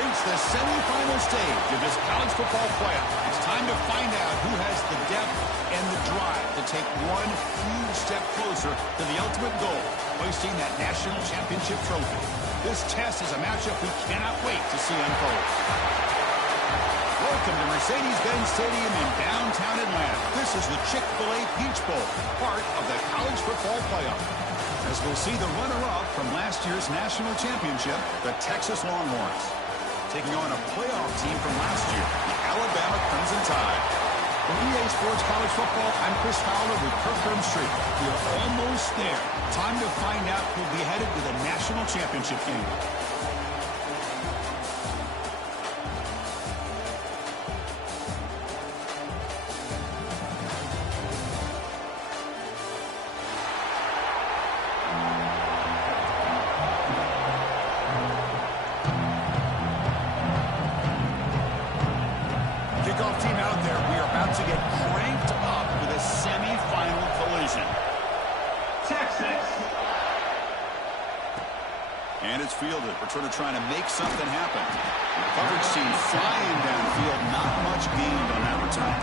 reached the semifinal stage of this college football playoff. It's time to find out who has the depth and the drive to take one huge step closer to the ultimate goal, hoisting that national championship trophy. This test is a matchup we cannot wait to see unfold. Welcome to Mercedes-Benz Stadium in downtown Atlanta. This is the Chick-fil-A Peach Bowl, part of the college football playoff. As we'll see the runner-up from last year's national championship, the Texas Longhorns, taking on a playoff team from last year, the Alabama Crimson Tide. From EA Sports College Football, I'm Chris Fowler with Kirk Herbstreit. We're almost there. Time to find out who'll be headed to the national championship game. Sort of trying to make something happen. Coverage team flying downfield, not much gained on that return.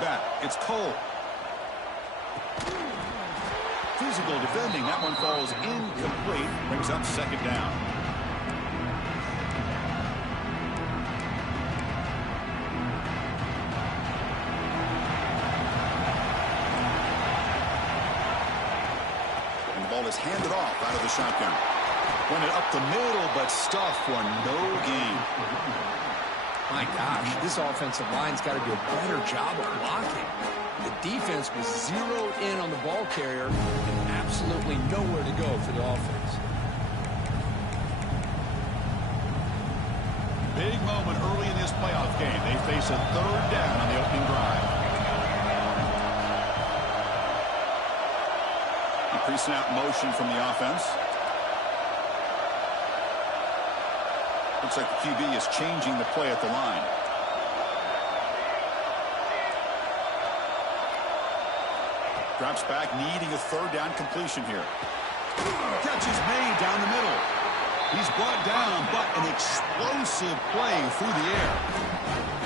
Back. It's Cole. Physical defending. That one falls incomplete. Brings up second down. And the ball is handed off out of the shotgun. Went it up the middle, but stuffed for no gain. My gosh, this offensive line's got to do a better job of blocking. The defense was zeroed in on the ball carrier and absolutely nowhere to go for the offense. Big moment early in this playoff game. They face a third down on the opening drive. Increasing out motion from the offense. Looks like the QB is changing the play at the line. Drops back, needing a third down completion here. Catch is made down the middle. He's brought down, but an explosive play through the air.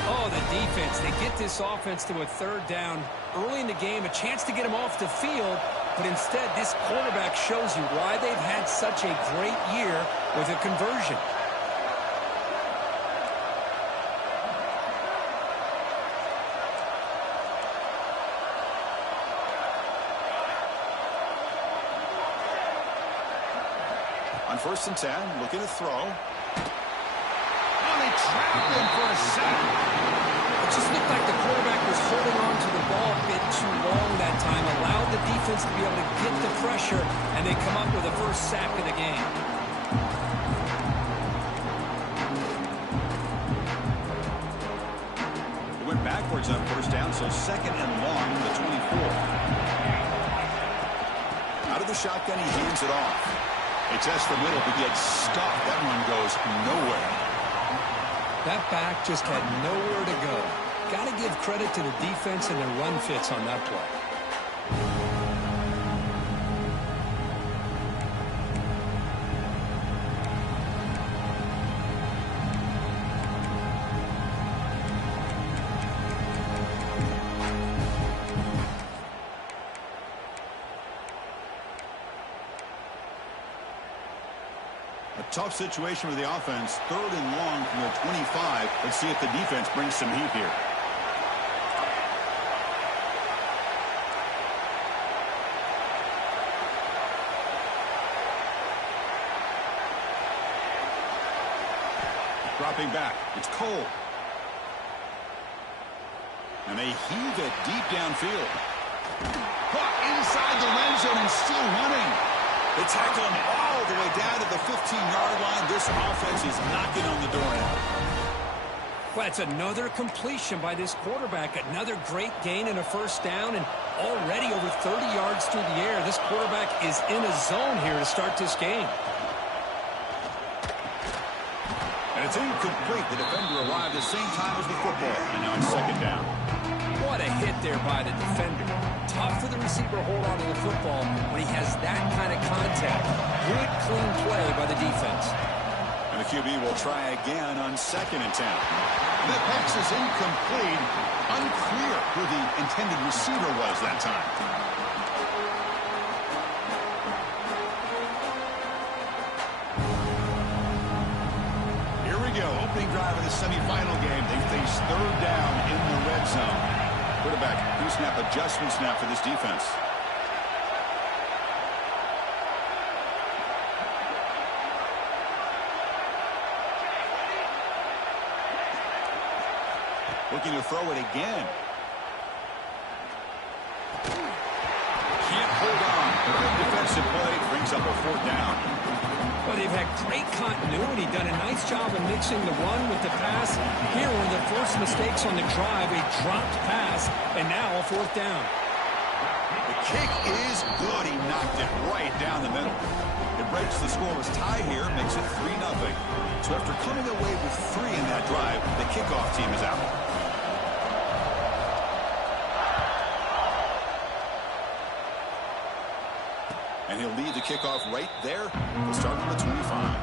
Oh, the defense. They get this offense to a third down early in the game, a chance to get him off the field, but instead this quarterback shows you why they've had such a great year with a conversion. On 1st and 10, looking to throw. Oh, they trapped him for a sack. It just looked like the quarterback was holding on to the ball a bit too long that time, allowed the defense to be able to get the pressure, and they come up with the first sack of the game. It went backwards on 1st down, so 2nd and long, the 24. Out of the shotgun, he hands it off. They test the middle, but gets stuck. That one goes nowhere. That back just had nowhere to go. Got to give credit to the defense and their run fits on that play. Tough situation with the offense. 3rd and long from the 25. Let's see if the defense brings some heat here. Dropping back. It's Cole. And they heave it deep downfield. Caught inside the red zone and still running. They tackle him all the way down to the 15-yard line. This offense is knocking on the door now. Well, it's another completion by this quarterback. Another great gain and a first down, and already over 30 yards through the air. This quarterback is in a zone here to start this game. And it's incomplete. The defender arrived at the same time as the football. And now it's second down. What a hit there by the defender. Tough for the receiver to hold on to the football when he has that kind of contact. Good, clean play by the defense. And the QB will try again on 2nd and 10. The pass is incomplete. Unclear who the intended receiver was that time. Here we go. Opening drive of the semifinal game. They face 3rd down in the red zone. Quarterback, pre-snap adjustment snap for this defense. Looking to throw it again. Can't hold on. Good defensive play brings up a 4th down. Well, they've had great continuity, done a nice job of mixing the run with the pass. Here, one of the first mistakes on the drive, a dropped pass, and now a 4th down. The kick is good. He knocked it right down the middle. It breaks the scoreless tie here, makes it 3-0. So after coming away with 3 in that drive, the kickoff team is out. And he'll lead the kickoff right there. We'll start from the 25.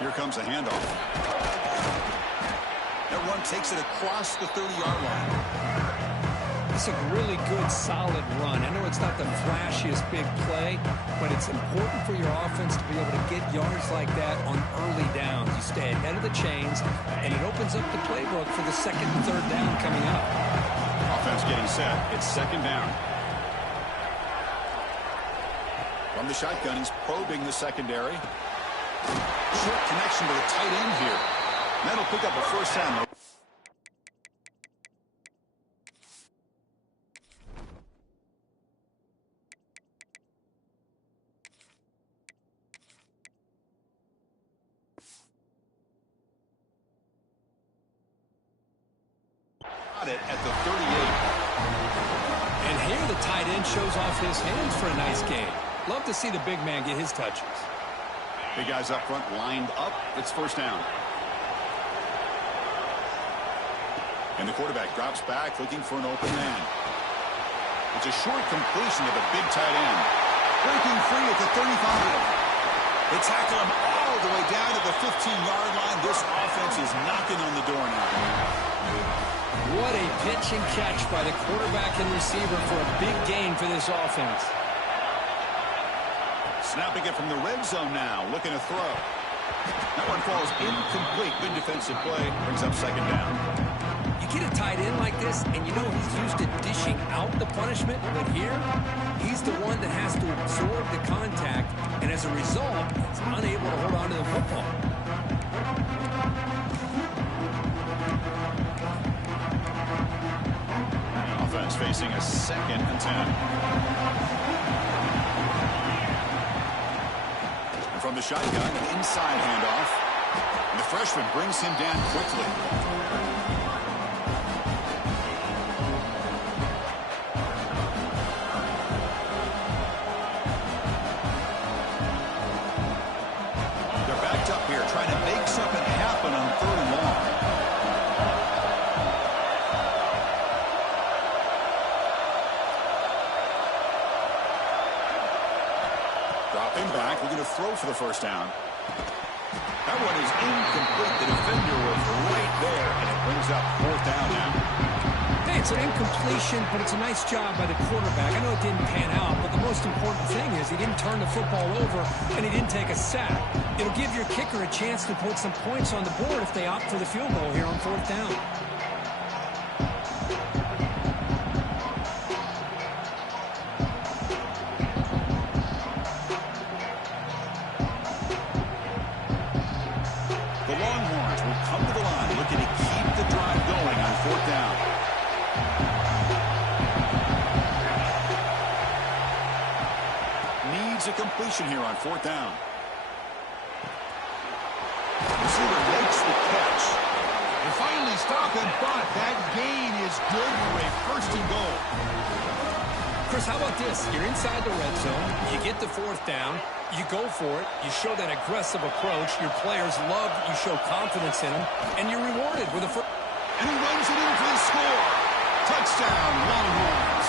Here comes a handoff. That run takes it across the 30-yard line. It's a really good, solid run. I know it's not the flashiest big play, but it's important for your offense to be able to get yards like that on early downs. You stay ahead of the chains, and it opens up the playbook for the 2nd and 3rd down coming up. Offense getting set. It's 2nd down. From the shotgun, he's probing the secondary. Short connection to the tight end here. That'll pick up a 1st down. It at the 38. And here the tight end shows off his hands for a nice game. Love to see the big man get his touches. Big guys up front lined up. It's 1st down. And the quarterback drops back looking for an open man. It's a short completion to the big tight end. Breaking free at the 35. They tackle him all the way down to the 15-yard line. This offense is knocking on the door now. What a pitch and catch by the quarterback and receiver for a big gain for this offense. Snapping it from the red zone now, looking to throw. That one falls incomplete. Good defensive play, brings up 2nd down. You get a tight end like this, and you know he's used to dishing out the punishment, but here, he's the one that has to absorb the contact, and as a result, he's unable to hold on to the football. Offense facing a 2nd and 10. From the shotgun, an inside handoff. And the freshman brings him down quickly. They're backed up here, trying to make something happen on 3rd and long. Dropping back. throw for the first down. That one is incomplete. The defender was right there, and it brings up fourth down now. Hey, it's an incompletion, but it's a nice job by the quarterback. I know it didn't pan out, but the most important thing is he didn't turn the football over, and he didn't take a sack. It'll give your kicker a chance to put some points on the board if they opt for the field goal here on fourth down. The Longhorns will come to the line looking to keep the drive going on fourth down. Needs a completion here on fourth down. Receiver makes the catch. They finally stop him, but that gain is good for a first and goal. Chris, how about this? You're inside the red zone. You get the fourth down. You go for it. You show that aggressive approach. Your players love you show confidence in them. And you're rewarded with a first. And he runs it in for the score. Touchdown, Longhorns.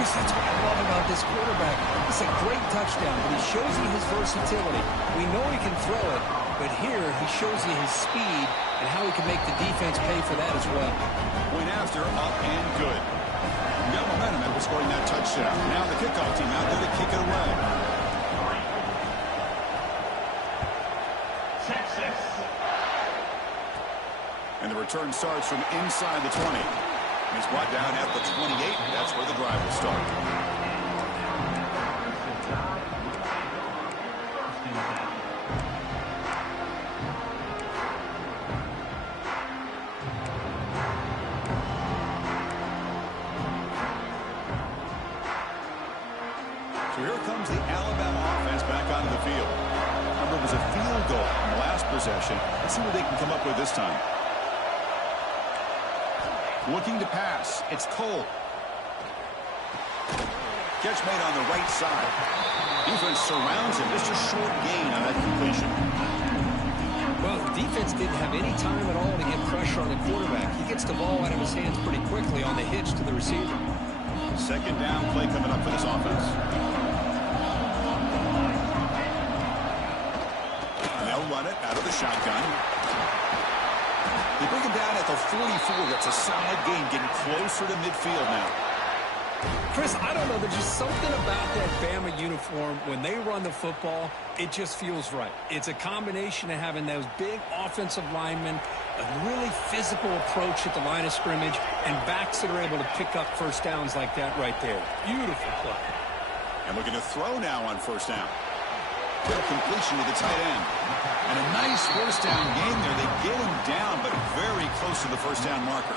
Chris, that's what I love about this quarterback. It's a great touchdown, but he shows you his versatility. We know he can throw it, but here he shows you his speed and how he can make the defense pay for that as well. Went after, up and good. Got momentum after scoring that touchdown. Now the kickoff team out there to kick it away. And the return starts from inside the 20. He's brought down at the 28. That's where the drive will start. So here comes the Alabama offense back onto the field. Remember, it was a field goal in the last possession. Let's see what they can come up with this time. Looking to pass. It's Cole. Catch made on the right side. Defense surrounds him. Just a short gain on that completion. Well, the defense didn't have any time at all to get pressure on the quarterback. He gets the ball out of his hands pretty quickly on the hitch to the receiver. Second down play coming up for this offense. And they'll run it out of the shotgun. They bring him down at the 44. That's a solid gain, getting closer to midfield now. Chris, I don't know. There's just something about that Bama uniform. When they run the football, it just feels right. It's a combination of having those big offensive linemen, a really physical approach at the line of scrimmage, and backs that are able to pick up first downs like that right there. Beautiful play. And looking to throw now on first down. Good completion to the tight end. And a nice first down game there. They get him down, but very close to the first down marker.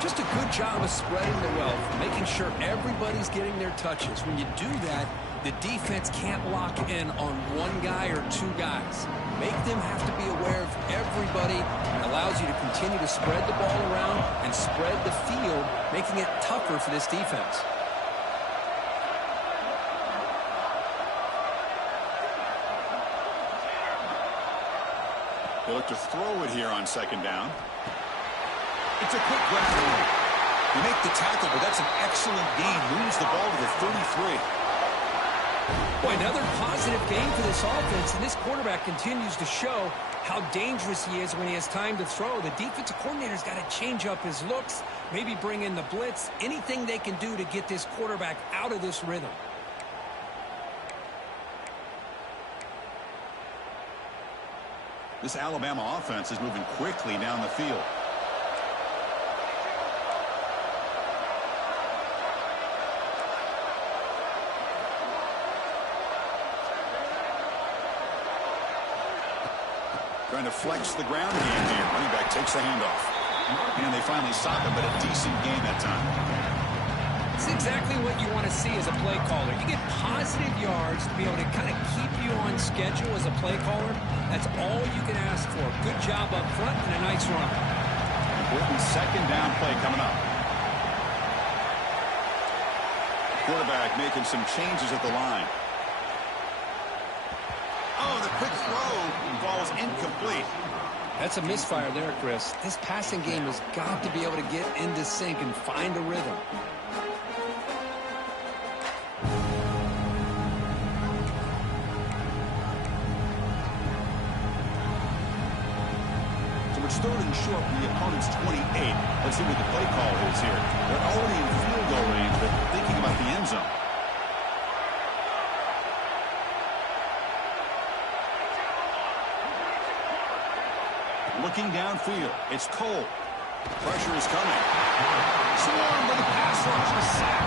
Just a good job of spreading the wealth, making sure everybody's getting their touches. When you do that, the defense can't lock in on one guy or two guys. Make them have to be aware of everybody. It allows you to continue to spread the ball around and spread the field, making it tougher for this defense. They look to throw it here on second down. It's a quick grab. You make the tackle, but that's an excellent gain. Moves the ball to the 33. Boy, another positive game for this offense, and this quarterback continues to show how dangerous he is when he has time to throw. The defensive coordinator's got to change up his looks, maybe bring in the blitz, anything they can do to get this quarterback out of this rhythm. This Alabama offense is moving quickly down the field. Trying to flex the ground game here. Running back takes the handoff. And they finally stop him, but a decent gain that time. It's exactly what you want to see as a play caller. You get positive yards to be able to kind of keep you on schedule as a play caller. That's all you can ask for. Good job up front and a nice run. Important second down play coming up. Quarterback making some changes at the line. Oh, the quick throw falls incomplete. That's a misfire there, Chris. This passing game has got to be able to get into sync and find a rhythm. short from the opponent's 28. Let's see what the play call is here. They're already in field goal range, but thinking about the end zone. Looking downfield, it's Cole. Pressure is coming. Swarmed by the pass rush, a sack.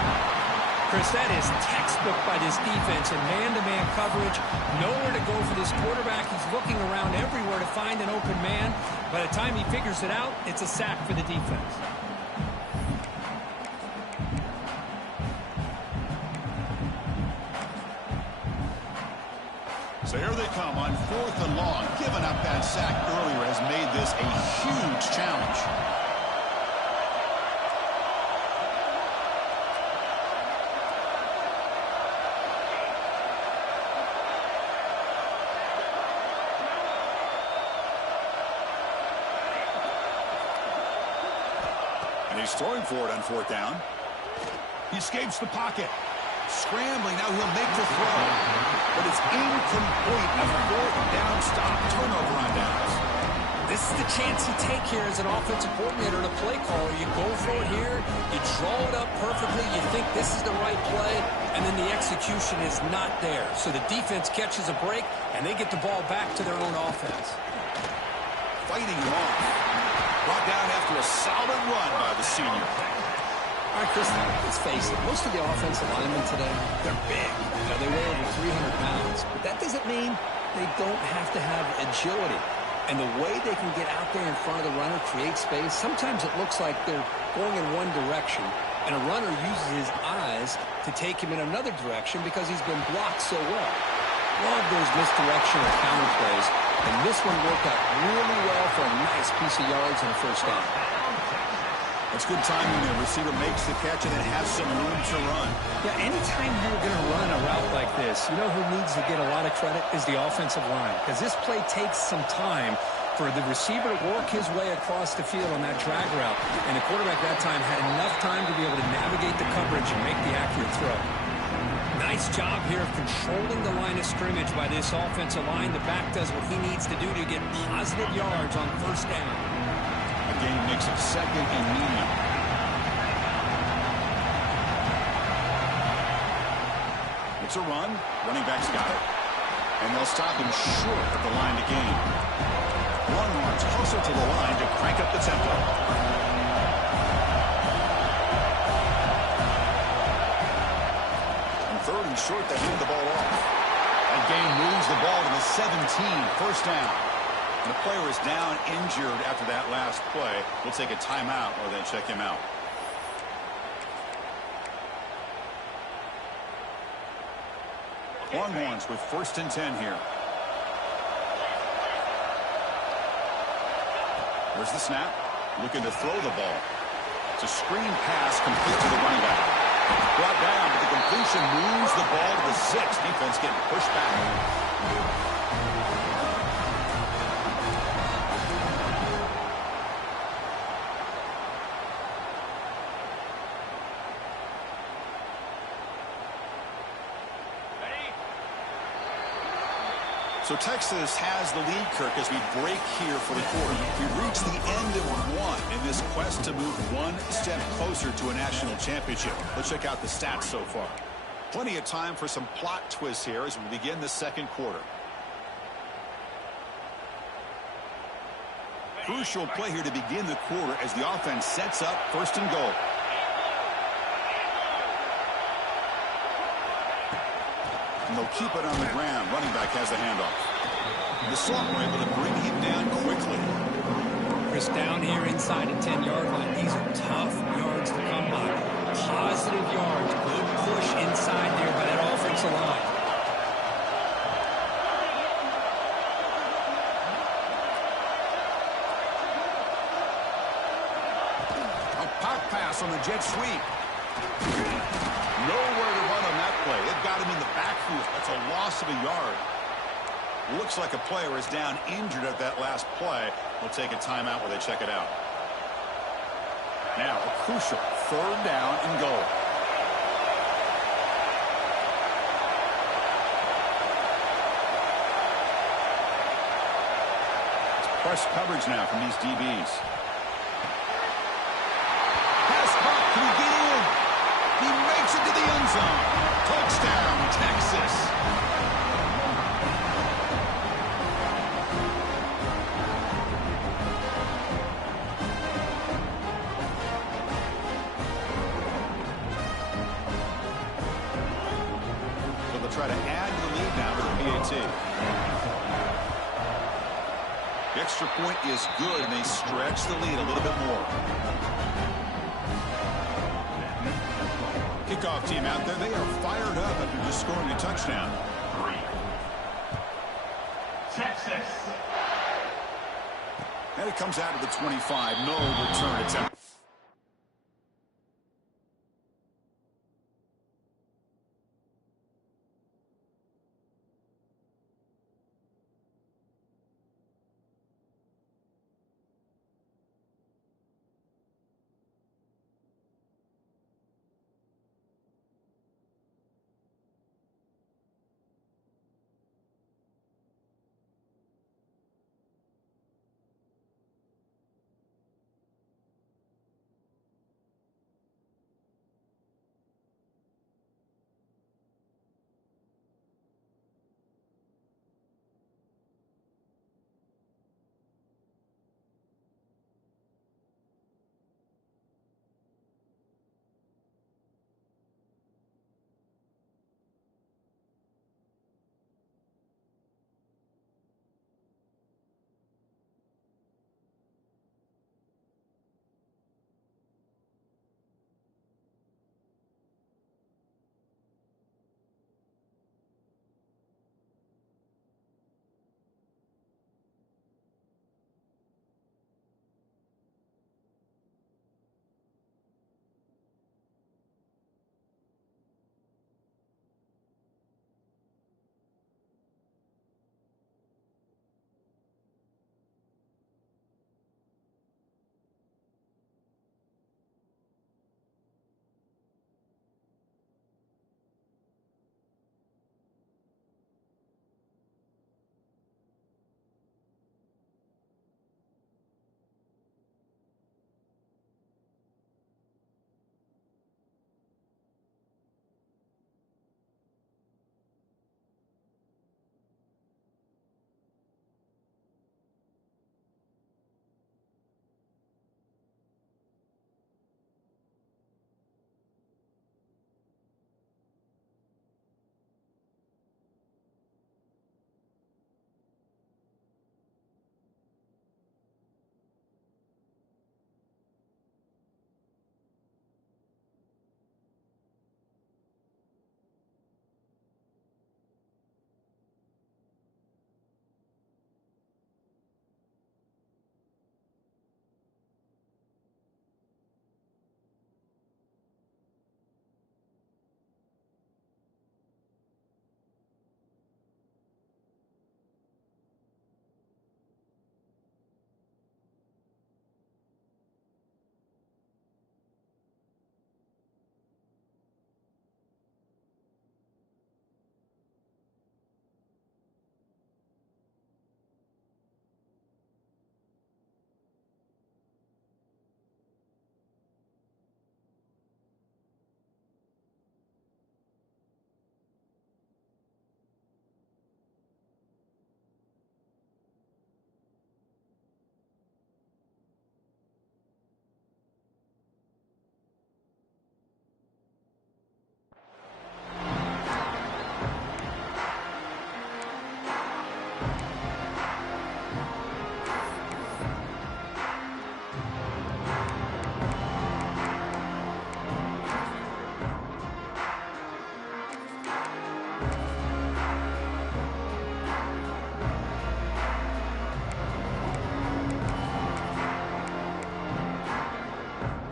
Chris, that is textbook by this defense in man-to-man coverage. Nowhere to go for this quarterback. He's looking around everywhere to find an open man. By the time he figures it out, it's a sack for the defense. So here they come on 4th and long. Giving up that sack earlier has made this a huge challenge. And he's throwing for it on 4th down. He escapes the pocket. Scrambling, now he'll make the throw. But it's incomplete. A 4th down stop. Turnover on downs. This is the chance you take here as an offensive coordinator and a play caller. You go for it here. You draw it up perfectly. You think this is the right play. And then the execution is not there. So the defense catches a break, and they get the ball back to their own offense. Fighting him off. Brought down after a solid run by the senior. All right, Chris, let's face it. Most of the offensive linemen today, they're big. You know, they weigh over 300 pounds. But that doesn't mean they don't have to have agility. And the way they can get out there in front of the runner, create space, sometimes it looks like they're going in one direction, and a runner uses his eyes to take him in another direction because he's been blocked so well. Love those misdirection or counter plays, and this one worked out really well for a nice piece of yards and a 1st down. That's good timing there. Receiver makes the catch and then has some room to run. Yeah, anytime you're going to run a route like this, you know who needs to get a lot of credit is the offensive line. Because this play takes some time for the receiver to work his way across the field on that drag route. And the quarterback that time had enough time to be able to navigate the coverage and make the accurate throw. Nice job here of controlling the line of scrimmage by this offensive line. The back does what he needs to do to get positive yards on 1st down. Game makes it 2nd and medium. It's a run. Running back's got it. And they'll stop him short of the line to gain. Longhorns closer to the line to crank up the tempo. And 3rd and short, they hand the ball off. That game moves the ball to the 17, 1st down. The player is down injured after that last play. We'll take a timeout or then check him out. Longhorns with 1st and 10 here. Where's the snap? Looking to throw the ball. It's a screen pass complete to the running back. Brought down, but the completion moves the ball to the 6. Defense getting pushed back. So Texas has the lead, Kirk, as we break here for the quarter. We've reached the end of 1 in this quest to move 1 step closer to a national championship. Let's check out the stats so far. Plenty of time for some plot twists here as we begin the 2nd quarter. Crucial play here to begin the quarter as the offense sets up 1st and goal. And they'll keep it on the ground. Running back has the handoff. The Sophomore able to bring him down quickly. Chris, down here inside the 10-yard line. These are tough yards to come by. Positive yards. Good push inside there by that offensive line. A pop pass on the jet sweep. Nowhere to run on that play. It got him in the backfield. That's a loss of a yard. Looks like a player is down injured at that last play. We'll take a timeout while they check it out. Now a crucial 3rd down and goal. Press coverage now from these DBs. Pass caught. Can he get in? He makes it to the end zone. Touchdown, Texas. So they'll try to add to the lead now to the PAT. The extra point is good, and they stretch the lead a little bit more. Kickoff team out there, they are fired up after just scoring a touchdown. Texas. And it comes out to the 25. No return attempt.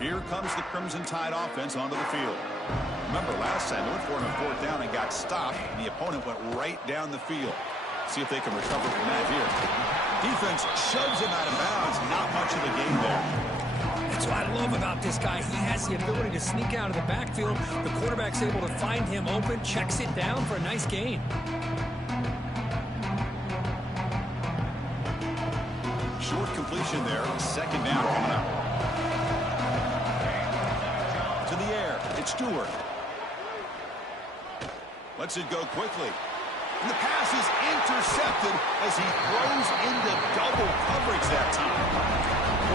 Here comes the Crimson Tide offense onto the field. Remember, last time they went for it on fourth down and got stopped, and the opponent went right down the field. See if they can recover from that here. Defense shoves him out of bounds. Not much of a gain there. That's what I love about this guy. He has the ability to sneak out of the backfield. The quarterback's able to find him open, checks it down for a nice gain. completion there. Second down coming up. To the air. It's Stewart. Lets it go quickly. And the pass is intercepted as he throws into double coverage that time.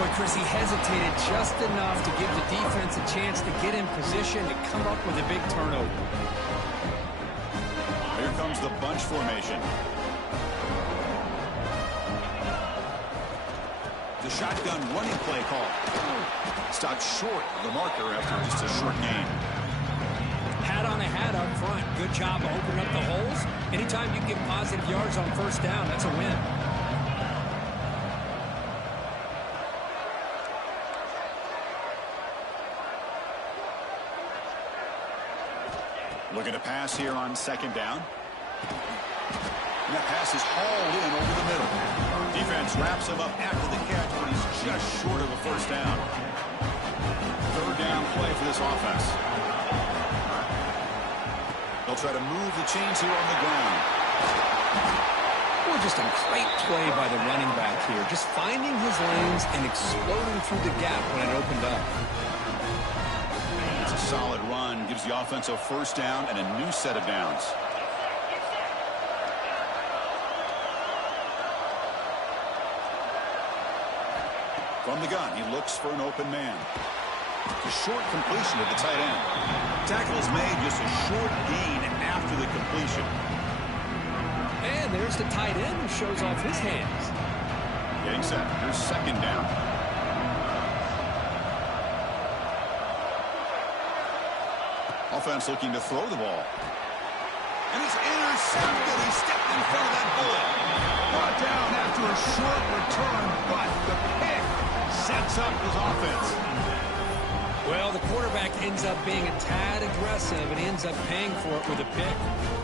Boy, Chris, he hesitated just enough to give the defense a chance to get in position to come up with a big turnover. Here comes the bunch formation. The shotgun running play call. Stopped short of the marker after just a short gain. Hat on a hat up front. Good job opening up the holes. Anytime you get positive yards on first down, that's a win. Looking to pass here on second down. And that pass is hauled in over the middle. Defense wraps him up after the catch, but he's just short of a first down. Third down play for this offense. They'll try to move the chains here on the ground. Boy, just a great play by the running back here. Just finding his lanes and exploding through the gap when it opened up. It's a solid run. Gives the offense a first down and a new set of downs. From the gun, he looks for an open man. A short completion to the tight end. Tackle is made, just a short gain after the completion. And there's the tight end who shows off his hands. Getting set. Here's second down. Offense looking to throw the ball. And it's intercepted. He stepped in front of that bullet. Brought down after a short return, but the pick sets up his offense. Well, the quarterback ends up being a tad aggressive and ends up paying for it with a pick.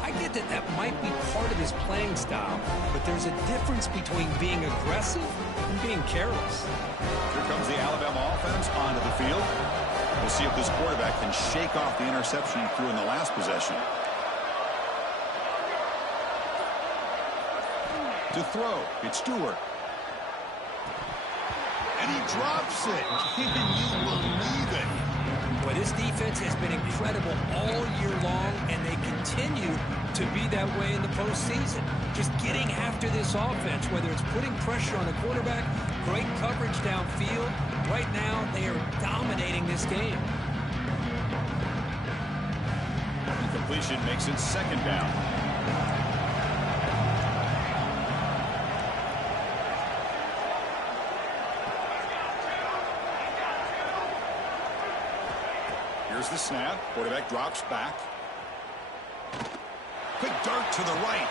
I get that that might be part of his playing style, but there's a difference between being aggressive and being careless. Here comes the Alabama offense onto the field. We'll see if this quarterback can shake off the interception he threw in the last possession. To throw, it's Stewart. And he drops it. Can you believe it? Boy, this defense has been incredible all year long, and they continue to be that way in the postseason. Just getting after this offense, whether it's putting pressure on the quarterback, great coverage downfield. Right now, they are dominating this game. Incompletion makes it second down. Here's the snap. Quarterback drops back. Quick dart to the right.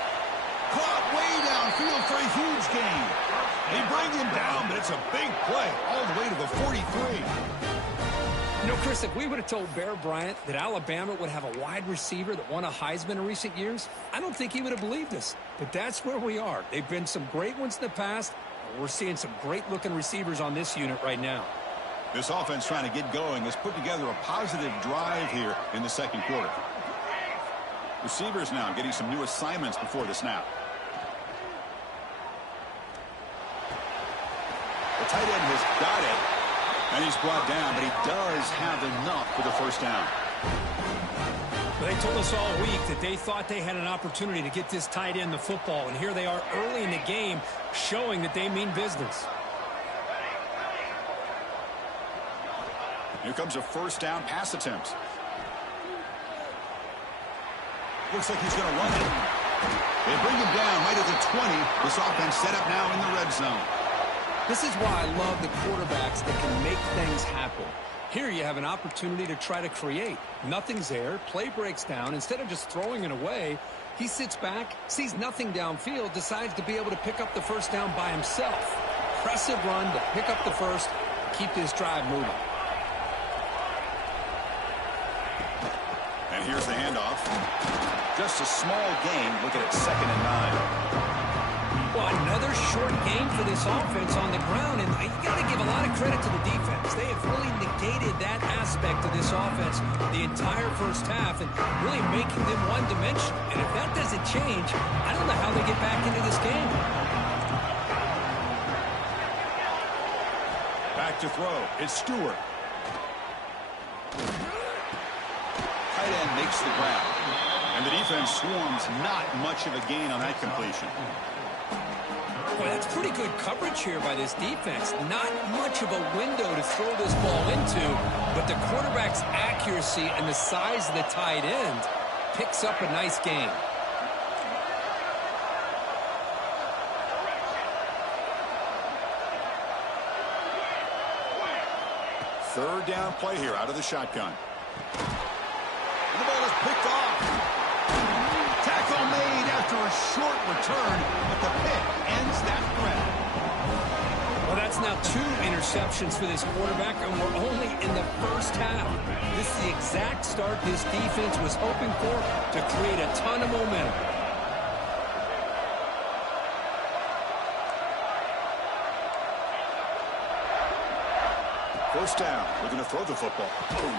Caught way downfield for a huge gain. They bring him down, but it's a big play all the way to the 43. You know, Chris, if we would have told Bear Bryant that Alabama would have a wide receiver that won a Heisman in recent years, I don't think he would have believed us. But that's where we are. They've been some great ones in the past. And we're seeing some great-looking receivers on this unit right now. This offense trying to get going has put together a positive drive here in the second quarter. Receivers now getting some new assignments before the snap. The tight end has got it, and he's brought down, but he does have enough for the first down. Well, they told us all week that they thought they had an opportunity to get this tight end the football, and here they are early in the game showing that they mean business. Here comes a first down pass attempt. Looks like he's going to run it. They bring him down right at the 20. This offense set up now in the red zone. This is why I love the quarterbacks that can make things happen. Here you have an opportunity to try to create. Nothing's there. Play breaks down. Instead of just throwing it away, he sits back, sees nothing downfield, decides to be able to pick up the first down by himself. Impressive run to pick up the first, keep this drive moving. And here's the handoff. Just a small gain. Look at it, 2nd and 9. Well, another short game for this offense on the ground, and you got to give a lot of credit to the defense. They have really negated that aspect of this offense the entire first half and really making them one-dimensional. And if that doesn't change, I don't know how they get back into this game. back to throw. It's Stewart. Tight end makes the grab. And the defense swarms. Not much of a gain on that completion. Boy, that's pretty good coverage here by this defense. Not much of a window to throw this ball into, but the quarterback's accuracy and the size of the tight end picks up a nice gain. Third down play here out of the shotgun. And the ball is picked off. Tackle made after a short return, but the pick ends that threat. Well, that's now 2 interceptions for this quarterback, and we're only in the first half. This is the exact start this defense was hoping for to create a ton of momentum. First down. We're going to throw the football. Boom.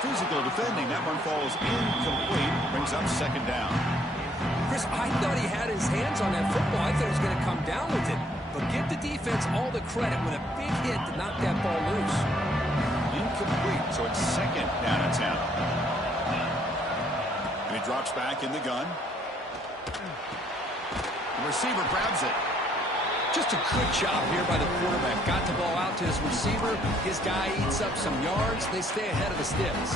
Physical defending. That one falls incomplete. Brings up second down. Chris, I thought he had his hands on that football. I thought he was going to come down with it. But give the defense all the credit with a big hit to knock that ball loose. Incomplete. So it's second down and 10. And he drops back in the gun. The receiver grabs it. Just a good job here by the quarterback. Got the ball out to his receiver. His guy eats up some yards. They stay ahead of the sticks.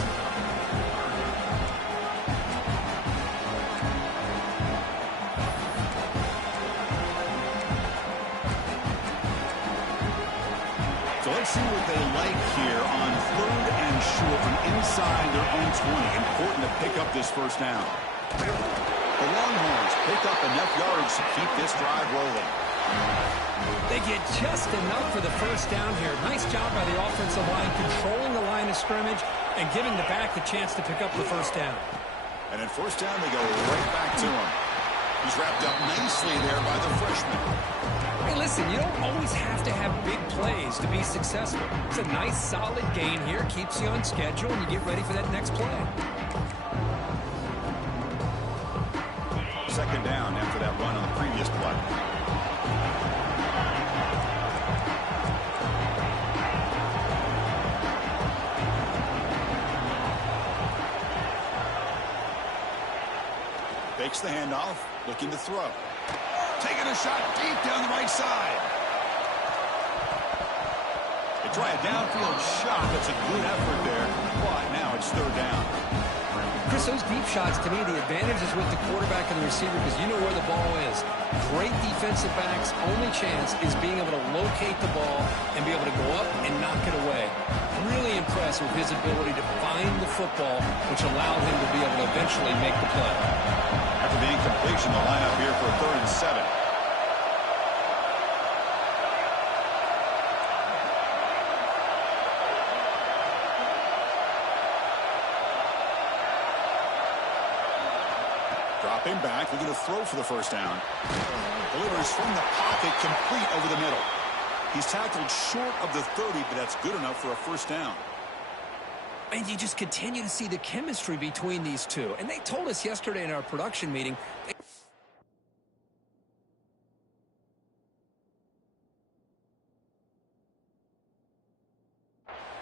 So let's see what they like here on third and short from inside their own 20. Important to pick up this first down. The Longhorns pick up enough yards to keep this drive rolling. They get just enough for the first down here. Nice job by the offensive line, controlling the line of scrimmage and giving the back the chance to pick up the first down. And in first down, they go right back to him. He's wrapped up nicely there by the freshman. Hey, listen, you don't always have to have big plays to be successful. It's a nice, solid gain here. Keeps you on schedule, and you get ready for that next play. Second down after that run on the previous play. Fakes the handoff, looking to throw. Taking a shot deep down the right side. They try a downfield shot. That's a good effort there, but now it's third down. Chris, those deep shots, to me, the advantage is with the quarterback and the receiver because you know where the ball is. Great defensive backs, only chance is being able to locate the ball and be able to go up and knock it away. Really impressed with his ability to find the football, which allowed him to be able to eventually make the play. After the incompletion, the lineup here for 3rd and 7. Dropping back, looking to throw for the first down. Delivers from the pocket, complete over the middle. He's tackled short of the 30, but that's good enough for a first down. And you just continue to see the chemistry between these two. And they told us yesterday in our production meeting,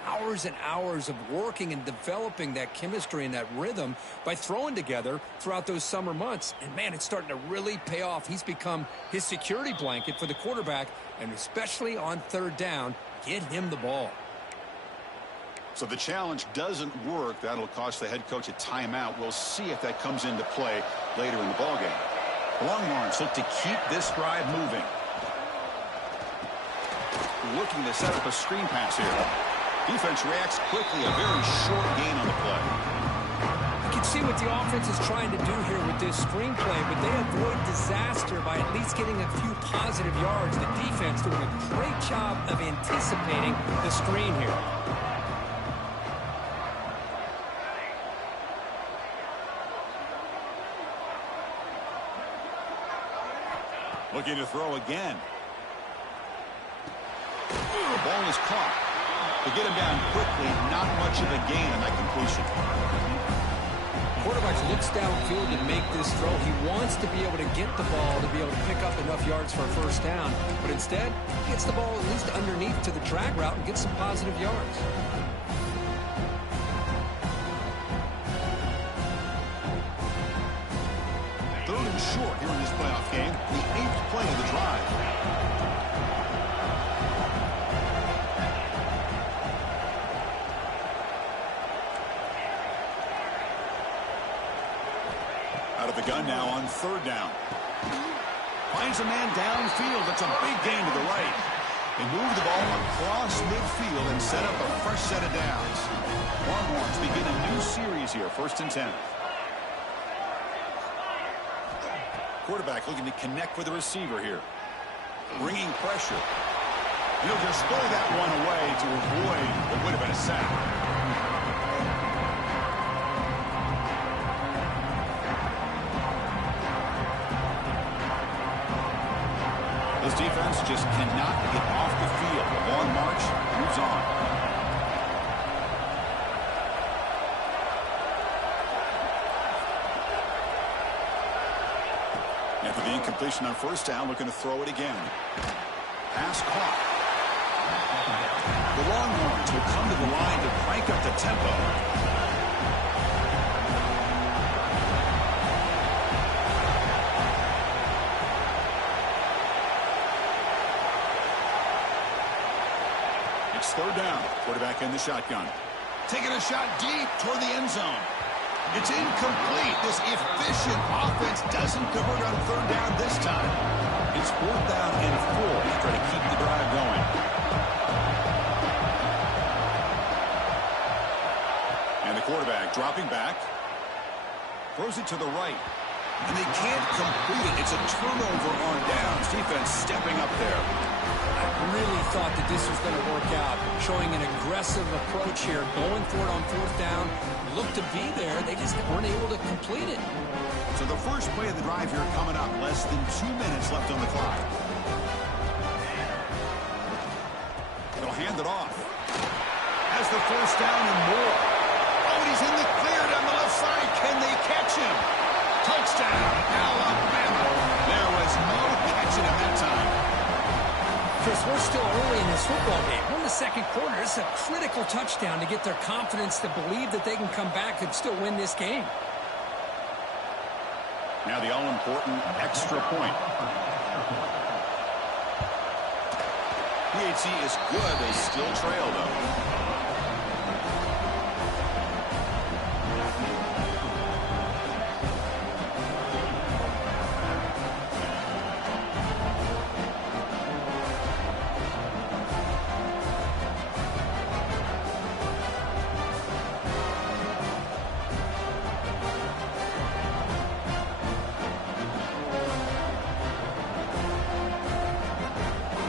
hours and hours of working and developing that chemistry and that rhythm by throwing together throughout those summer months. And, man, it's starting to really pay off. He's become his security blanket for the quarterback, and especially on third down, get him the ball. So the challenge doesn't work. That'll cost the head coach a timeout. We'll see if that comes into play later in the ballgame. The Longhorns look to keep this drive moving. Looking to set up a screen pass here. Defense reacts quickly. A very short gain on the play. You can see what the offense is trying to do here with this screenplay, but they avoid disaster by at least getting a few positive yards. The defense doing a great job of anticipating the screen here. Looking to throw again. The ball is caught. They get him down quickly. Not much of a gain on that completion. Quarterback looks downfield to make this throw. He wants to be able to get the ball to be able to pick up enough yards for a first down. But instead, he gets the ball at least underneath to the drag route and gets some positive yards. Third and short here in this playoff game. The 8th play of the drive. Out of the gun now on third down. Finds a man downfield. That's a big gain to the right. They move the ball across midfield and set up a fresh set of downs. Longhorns begin a new series here, 1st and 10. Quarterback looking to connect with the receiver here. Bringing pressure. He'll just throw that one away to avoid what would have been a sack. This defense just cannot get off the field. The long march moves on. After the incompletion on first down, looking to throw it again. Pass caught. The Longhorns will come to the line to crank up the tempo. Third down. Quarterback in the shotgun. Taking a shot deep toward the end zone. It's incomplete. This efficient offense doesn't convert on third down this time. It's 4th down and 4. Try to keep the drive going. And the quarterback dropping back. Throws it to the right. And they can't complete it. It's a turnover on downs. Defense stepping up there. I really thought that this was going to work out, showing an aggressive approach here, going for it on 4th down, looked to be there, they just weren't able to complete it. So the first play of the drive here coming up, less than 2 minutes left on the clock. They'll hand it off. Has the first down and more. Oh, and he's in the clear down the left side. Can they catch him? Touchdown, Alabama. There was no catching him that time. Chris, we're still early in this football game. We're in the second quarter. This is a critical touchdown to get their confidence to believe that they can come back and still win this game. Now the all-important extra point. PAT is good. They still trail, though.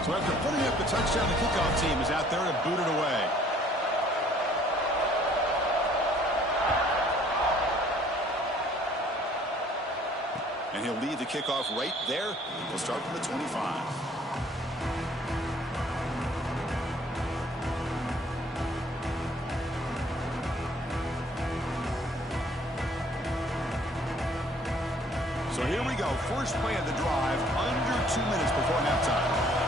So after putting up the touchdown, the kickoff team is out there to boot it away. And he'll lead the kickoff right there. He'll start from the 25. So here we go. First play of the drive, under 2 minutes before halftime.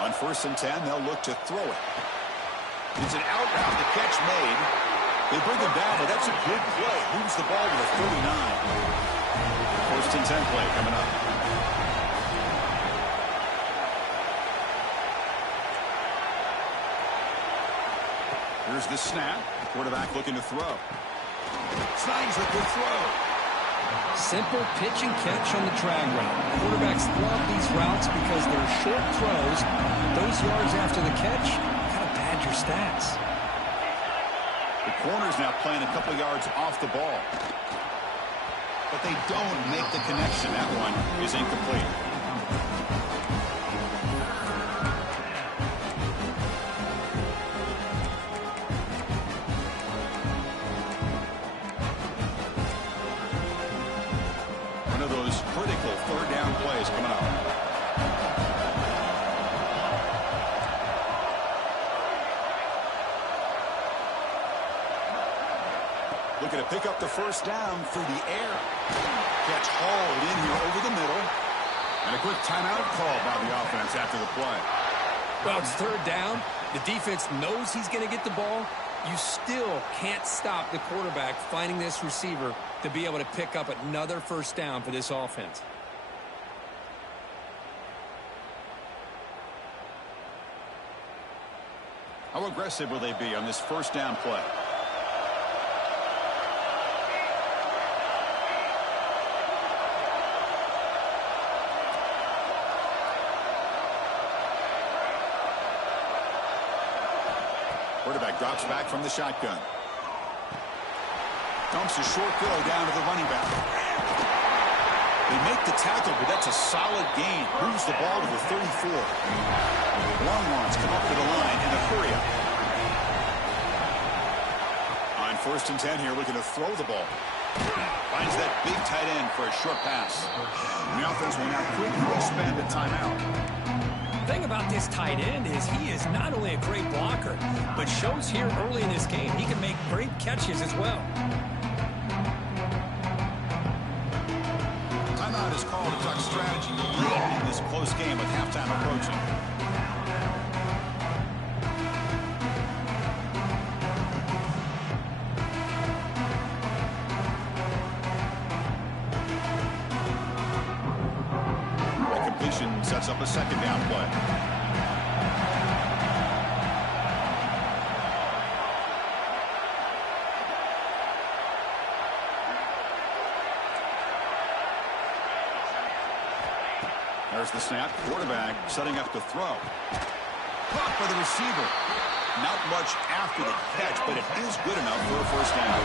On 1st and 10, they'll look to throw it. It's an out route, the catch made. They bring him down, but that's a good play. Moves the ball to the 39. 1st and 10 play coming up. Here's the snap. The quarterback looking to throw. Slides with the throw. Simple pitch and catch on the drag route. Quarterbacks love these routes because they're short throws. Those yards after the catch, gotta pad your stats. The corner's now playing a couple yards off the ball. But they don't make the connection. That one is incomplete. One of those critical third down plays coming up. looking to pick up the first down through the air. Catch hauled in here over the middle. And a quick timeout call by the offense after the play. Well, it's third down. The defense knows he's going to get the ball. You still can't stop the quarterback finding this receiver to be able to pick up another first down for this offense. How aggressive will they be on this first down play? Quarterback drops back from the shotgun. Dumps a short throw down to the running back. They make the tackle, but that's a solid gain. Moves the ball to the 34. Longhorns come up to the line in a hurry up. On 1st and 10 here, looking to throw the ball. Finds that big tight end for a short pass. The offense will now quickly spend a timeout. The thing about this tight end is he is not only a great blocker, but shows here early in this game he can make great catches as well. Timeout is called to talk strategy late in this close game with halftime approaching. Sets up a second down play. There's the snap. Quarterback setting up to throw. Caught by the receiver. Not much after the catch, but it is good enough for a first down.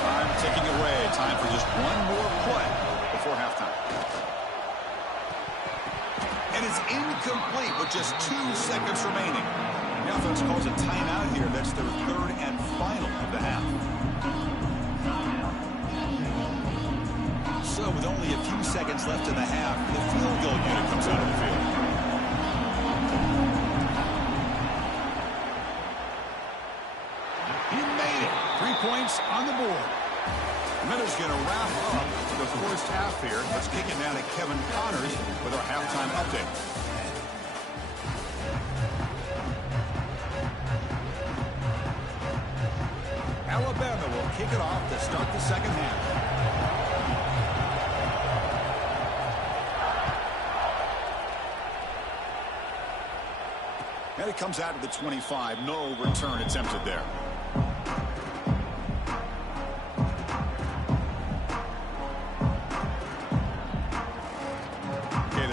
Time ticking away. Time for just one more play before halftime. And it's incomplete with just 2 seconds remaining. The offense calls a timeout here. That's their third and final of the half. So with only a few seconds left in the half, the field goal unit comes out of the field. He made it. 3 points on the board. Miller's going to wrap up the first half here. Let's kick it down to Kevin Connors with our halftime update. Alabama will kick it off to start the second half. And it comes out of the 25. No return attempted there.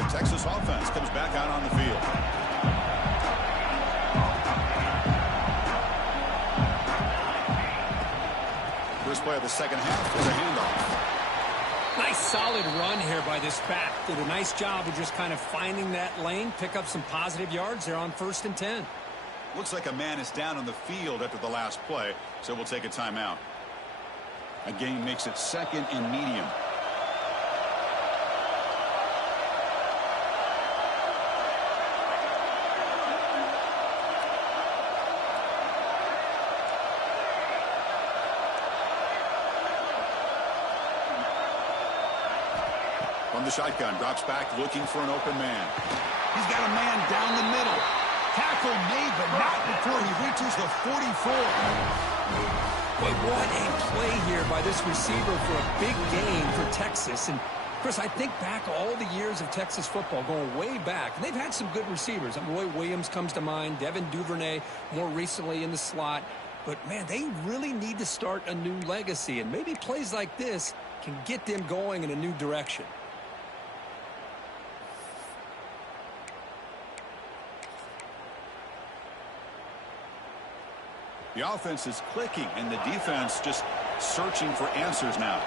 Texas offense comes back out on the field. First play of the second half is a handoff. Nice solid run here by this back. Did a nice job of just kind of finding that lane, pick up some positive yards there on 1st and 10. Looks like a man is down on the field after the last play, so we'll take a timeout. A gain makes it 2nd and medium. From the shotgun, drops back, looking for an open man. He's got a man down the middle. Tackle made, but not before he reaches the 44. Boy, what a play here by this receiver for a big gain for Texas. And, Chris, I think back all the years of Texas football, going way back, and they've had some good receivers. Roy Williams comes to mind, Devin Duvernay more recently in the slot. But, man, they really need to start a new legacy, and maybe plays like this can get them going in a new direction. The offense is clicking, and the defense just searching for answers now.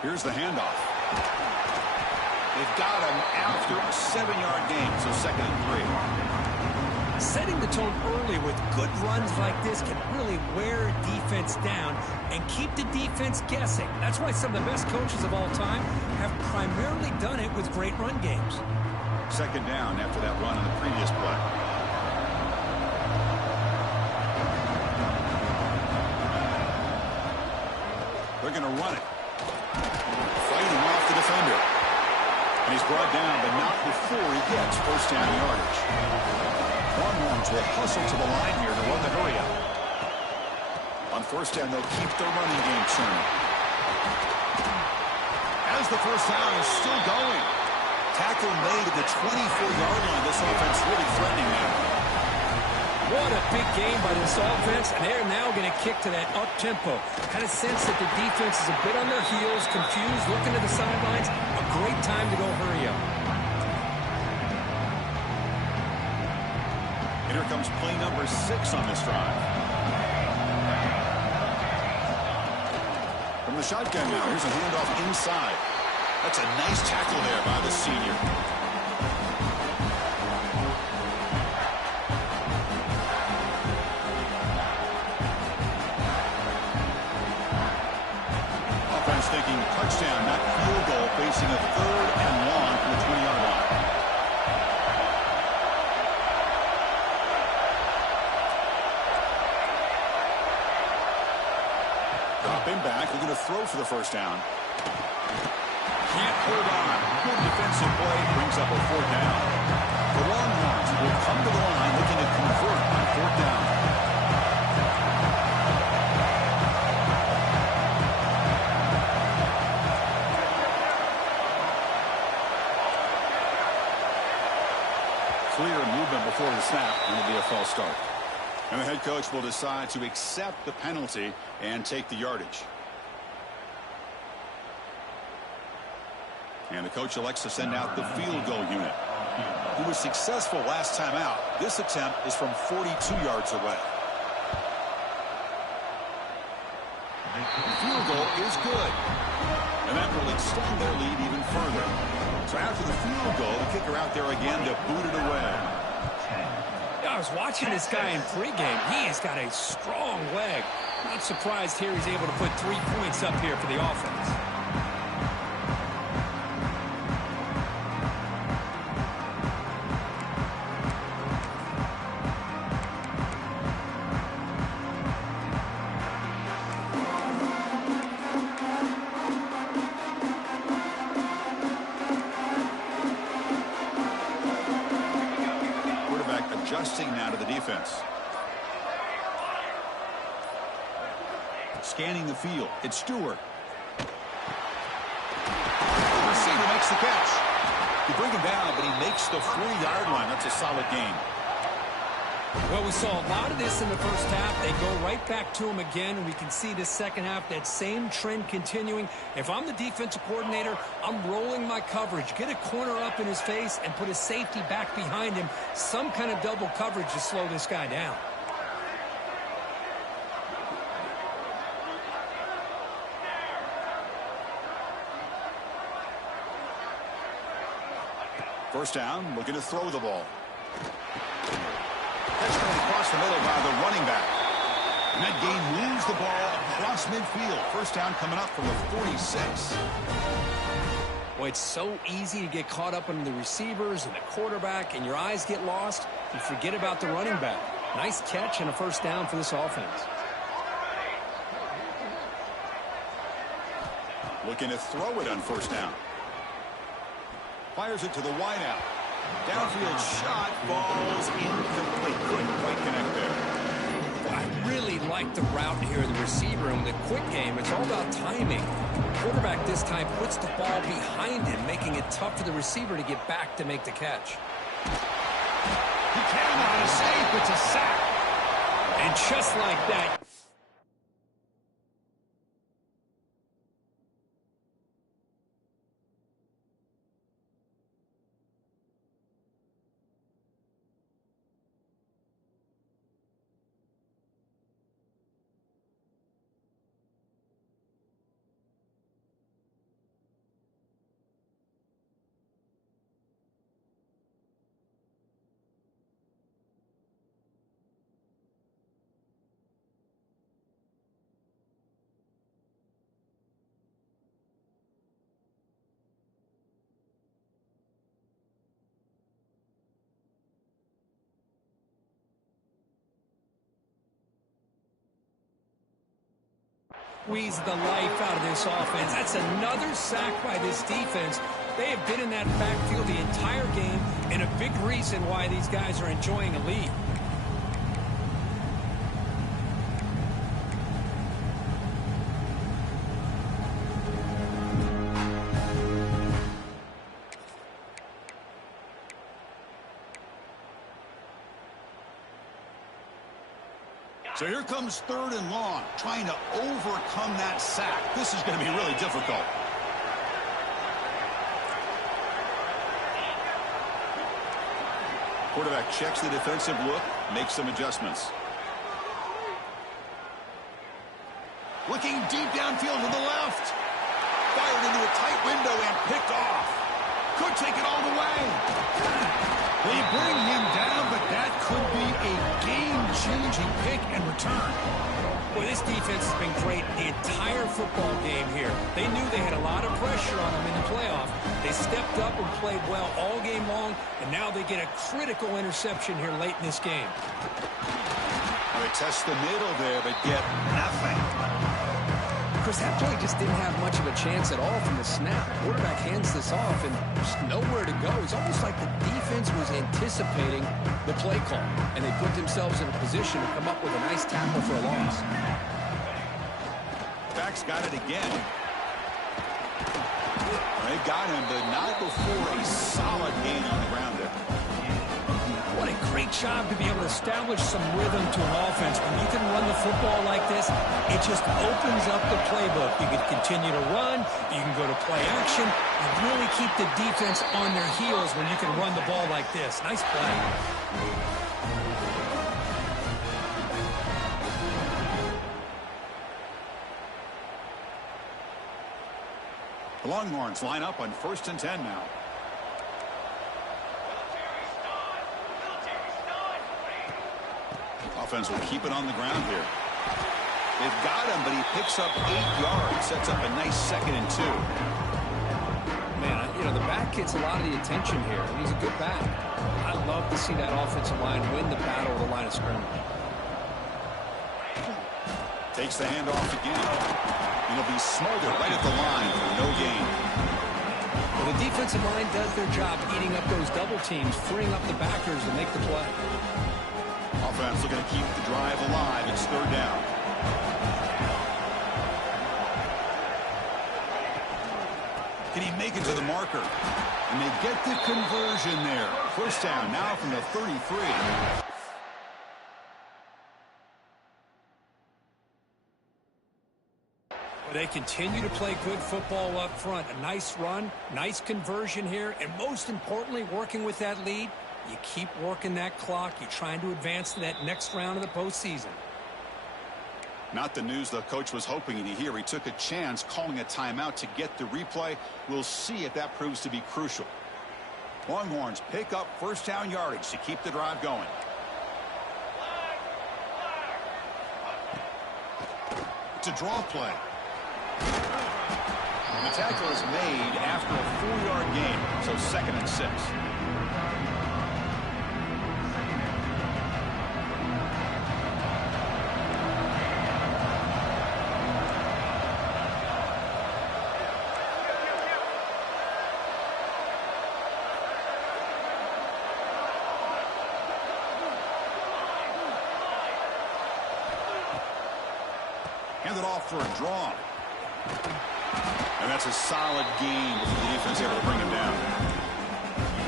Here's the handoff. They've got him after a 7-yard gain, so 2nd and 3. Setting the tone early with good runs like this can really wear a defense down and keep the defense guessing. That's why some of the best coaches of all time have primarily done it with great run games. 2nd down after that run on the previous play. They're going to run it. Fighting off the defender. And he's brought down, but not before he gets first down yardage. Longhorns will hustle to the line here to run the hurry up. On first down, they'll keep the running game churning. As the first down is still going. Tackle made at the 24-yard line. This offense really threatening now. What a big game by this offense, and they're now going to kick to that up-tempo. Kind of sense that the defense is a bit on their heels, confused, looking to the sidelines. A great time to go hurry up. And here comes play number 6 on this drive. From the shotgun now, here's a handoff inside. That's a nice tackle there by the senior. Offense thinking touchdown, not field goal, facing a 3rd and long from the 20-yard line. Dropping back, looking to throw for the first down. Can't hold on. Good defensive play brings up a 4th down. The Longhorns will come to the line looking to convert on 4th down. Clear movement before the snap, and it'll be a false start. And the head coach will decide to accept the penalty and take the yardage. And the coach elects to send out the field goal unit. He was successful last time out. This attempt is from 42 yards away. The field goal is good. And that will extend their lead even further. So after the field goal, the kicker out there again to boot it away. Yeah, I was watching this guy in pregame. He has got a strong leg. Not surprised here he's able to put 3 points up here for the offense. Adjusting now to the defense. Scanning the field. It's Stewart. The receiver makes the catch. You bring him down, but he makes the 40-yard line. That's a solid gain. Well, we saw a lot of this in the first half. They go right back to him again, and we can see this second half, that same trend continuing. If I'm the defensive coordinator, I'm rolling my coverage. Get a corner up in his face and put a safety back behind him. Some kind of double coverage to slow this guy down. First down, looking to throw the ball. Catch across the middle by the running back. And that gain moves the ball across midfield. First down coming up from the 46. Well, it's so easy to get caught up in the receivers and the quarterback, and your eyes get lost. You forget about the running back. Nice catch and a first down for this offense. Looking to throw it on first down. Fires it to the wideout. Downfield shot, falls incomplete. Couldn't quite connect there. I really like the route here of the receiver. And with the quick game, it's all about timing. The quarterback this time puts the ball behind him, making it tough for the receiver to get back to make the catch. He cannot escape. It's a sack. And just like that, squeeze the life out of this offense. That's another sack by this defense. They have been in that backfield the entire game, and a big reason why these guys are enjoying a lead. So here comes 3rd and long, trying to overcome that sack. This is going to be really difficult. Quarterback checks the defensive look, makes some adjustments. Looking deep downfield to the left. Fired into a tight window and picked off. Could take it all the way. They bring him down, but that could be a game-changing pick and return. Boy, this defense has been great the entire football game here. They knew they had a lot of pressure on them in the playoff. They stepped up and played well all game long, and now they get a critical interception here late in this game. They test the middle there, but get nothing. Chris, that play just didn't have much of a chance at all from the snap. Quarterback hands this off, and there's nowhere to go. It's almost like the defense was anticipating the play call, and they put themselves in a position to come up with a nice tackle for a loss. Back's got it again. They got him, but not before a solid gain on the ground there. What a great job to be able to establish some rhythm to an offense. When you can run the football like this, it just opens up the playbook. You can continue to run. You can go to play action. You really keep the defense on their heels when you can run the ball like this. Nice play. The Longhorns line up on 1st and 10 now. Offense will keep it on the ground here. They've got him, but he picks up 8 yards. Sets up a nice 2nd and 2. Man, you know, the back gets a lot of the attention here. He's a good back. I love to see that offensive line win the battle of the line of scrimmage. Takes the handoff again. It'll be smothered right at the line for no gain. Well, the defensive line does their job eating up those double teams, freeing up the backers to make the play. Offense looking to keep the drive alive. It's 3rd down. Can he make it to the marker? And they get the conversion there. 1st down now from the 33. They continue to play good football up front. A nice run, nice conversion here, and most importantly, working with that lead, you keep working that clock. You're trying to advance to that next round of the postseason. Not the news the coach was hoping to hear. He took a chance calling a timeout to get the replay. We'll see if that proves to be crucial. Longhorns pick up 1st down yardage to keep the drive going. It's a draw play. The tackle is made after a 4-yard gain, so 2nd and 6. Hand it off for a draw. And that's a solid gain before the defense able to bring him down.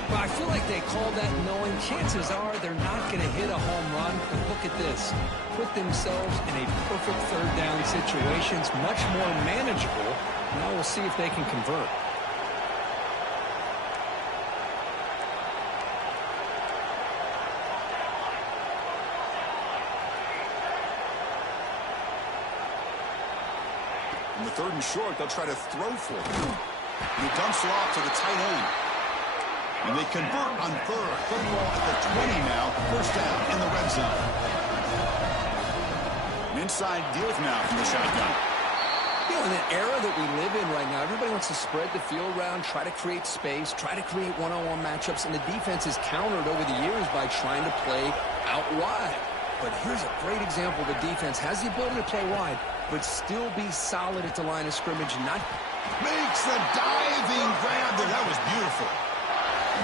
Well, I feel like they called that knowing chances are they're not going to hit a home run. But look at this. Put themselves in a perfect 3rd down situation. It's much more manageable. Now we'll see if they can convert. On the 3rd and short, they'll try to throw for him. And he dumps it off to the tight end. And they convert on 3rd. Football at the 20 now. 1st down in the red zone. An inside deal now from the shotgun. You know, in the era that we live in right now, everybody wants to spread the field around, try to create space, try to create one-on-one matchups, and the defense has countered over the years by trying to play out wide. But here's a great example. The defense has the ability to play wide, but still be solid at the line of scrimmage. Not makes the diving grab there. That was beautiful.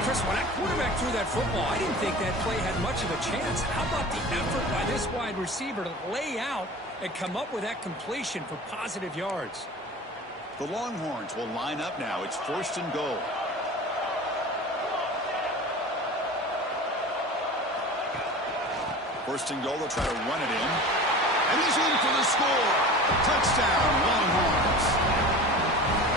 Chris, when that quarterback threw that football, I didn't think that play had much of a chance. How about the effort by this wide receiver to lay out and come up with that completion for positive yards? The Longhorns will line up now. It's 1st and goal. First and goal, they'll try to run it in. And he's in for the score. Touchdown, Longhorns.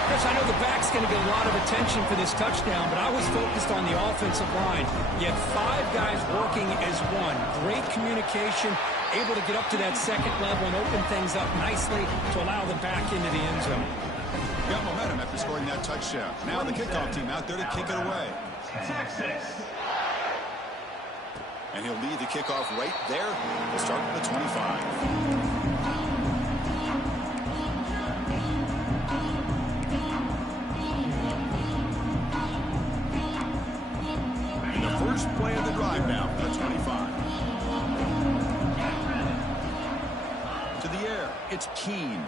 Chris, I know the back's going to get a lot of attention for this touchdown, but I was focused on the offensive line. You had 5 guys working as one. Great communication, able to get up to that second level and open things up nicely to allow the back into the end zone. Got momentum after scoring that touchdown. Now the kickoff team out there to kick it away. And he'll lead the kickoff right there. We'll start with the 25. And the first play of the drive now for the 25. To the air, it's Keene.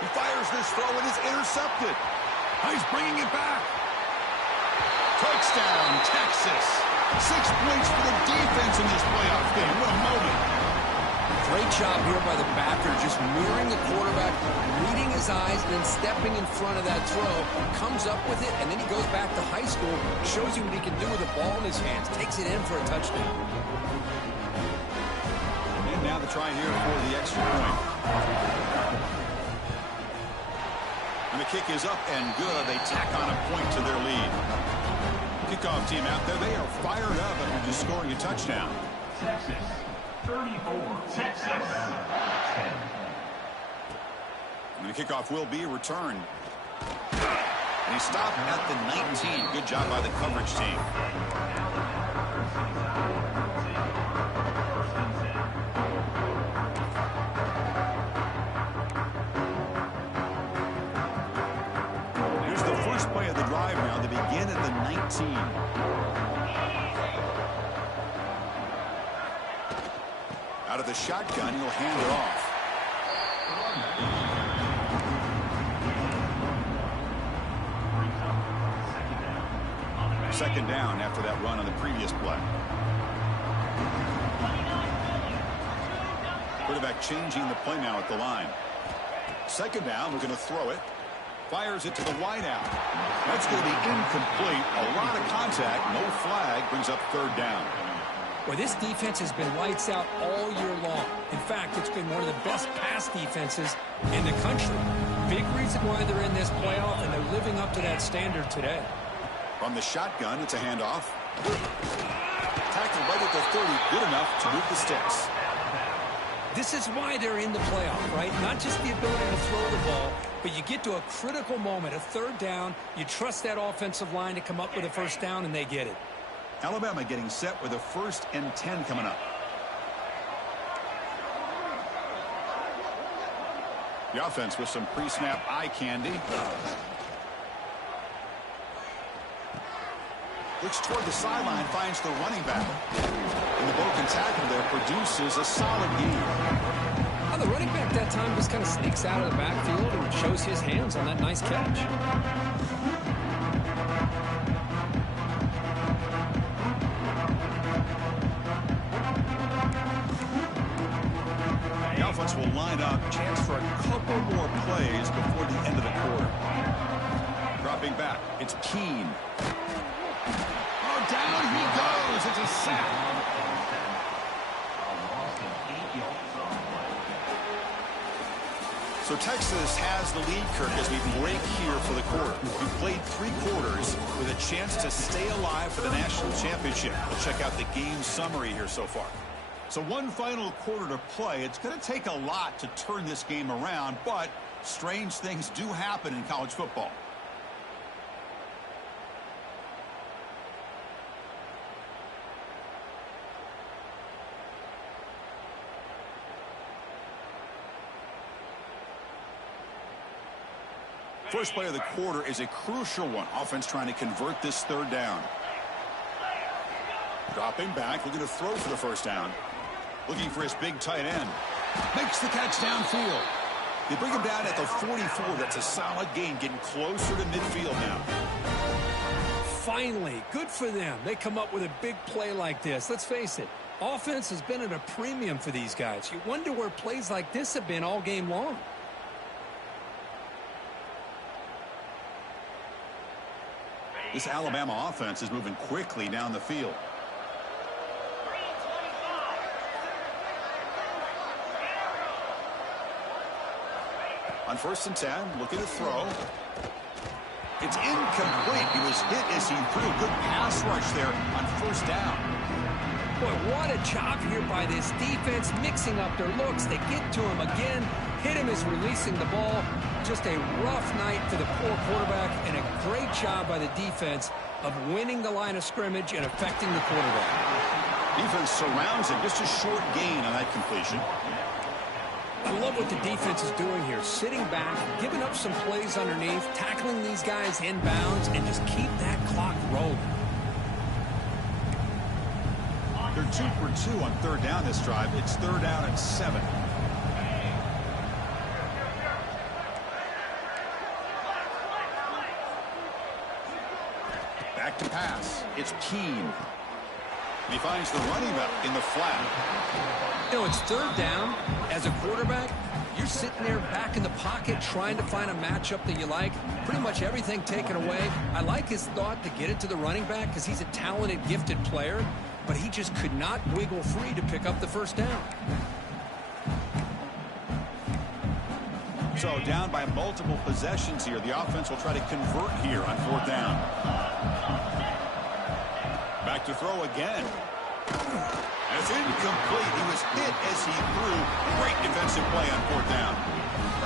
He fires this throw and is intercepted. He's bringing it back. Touchdown, Texas. 6 points for the defense in this playoff game. What a moment. Great job here by the backer, just mirroring the quarterback, reading his eyes, and then stepping in front of that throw. Comes up with it, and then he goes back to high school, shows you what he can do with the ball in his hands, takes it in for a touchdown. And now the try here for the extra point. And the kick is up and good. They tack on a point to their lead. Kickoff team out there, they are fired up after just scoring a touchdown. Texas 34, Texas 10. And the kickoff will be returned. And he stopped at the 19. Good job by the coverage team. Here's the first play of the drive now. They begin at the 19. Out of the shotgun, he'll hand it off. Second down after that run on the previous play. Quarterback changing the play now at the line. Second down, we're going to throw it. Fires it to the wideout. That's going to be incomplete. A lot of contact. No flag. Brings up third down. Well, this defense has been lights out all year long. In fact, it's been one of the best pass defenses in the country. Big reason why they're in this playoff, and they're living up to that standard today. From the shotgun, it's a handoff. Tackled right at the 30. Good enough to move the sticks. This is why they're in the playoff, right? Not just the ability to throw the ball, but you get to a critical moment, a third down. You trust that offensive line to come up with a first down, and they get it. Alabama getting set with a 1st and 10 coming up. The offense with some pre-snap eye candy. Looks toward the sideline, finds the running back. And the broken tackle there produces a solid gain. Well, the running back that time just kind of sneaks out of the backfield and shows his hands on that nice catch. The offense will line up. Chance for a couple more plays before the end of the quarter. Dropping back. It's Keene. Oh, down he goes. It's a sack. So Texas has the lead, Kirk, as we break here for the quarter. We played 3 quarters with a chance to stay alive for the national championship. We'll check out the game summary here so far. So one final quarter to play. It's going to take a lot to turn this game around, but strange things do happen in college football. First play of the quarter is a crucial one. Offense trying to convert this third down. Dropping back, looking to throw for the first down. Looking for his big tight end. Makes the catch downfield. They bring him down at the 44. That's a solid gain, getting closer to midfield now. Finally, good for them. They come up with a big play like this. Let's face it, offense has been at a premium for these guys. You wonder where plays like this have been all game long. This Alabama offense is moving quickly down the field. On 1st and 10, looking to throw. It's incomplete. He was hit as he threw. Good pass rush there on 1st down. Boy, what a job here by this defense, mixing up their looks. They get to him again. Hit him as releasing the ball. Just a rough night for the poor quarterback, and a great job by the defense of winning the line of scrimmage and affecting the quarterback. Defense surrounds him. Just a short gain on that completion. I love what the defense is doing here. Sitting back, giving up some plays underneath, tackling these guys inbounds, and just keep that clock rolling. They're 2 for 2 on 3rd down this drive. It's 3rd down and 7. Back to pass. It's Keene. He finds the running back in the flat. You know, it's 3rd down. As a quarterback, you're sitting there back in the pocket trying to find a matchup that you like. Pretty much everything taken away. I like his thought to get it to the running back because he's a talented, gifted player, but he just could not wiggle free to pick up the 1st down. So down by multiple possessions here. The offense will try to convert here on 4th down. Back to throw again. And it's incomplete. He was hit as he threw. Great defensive play on 4th down.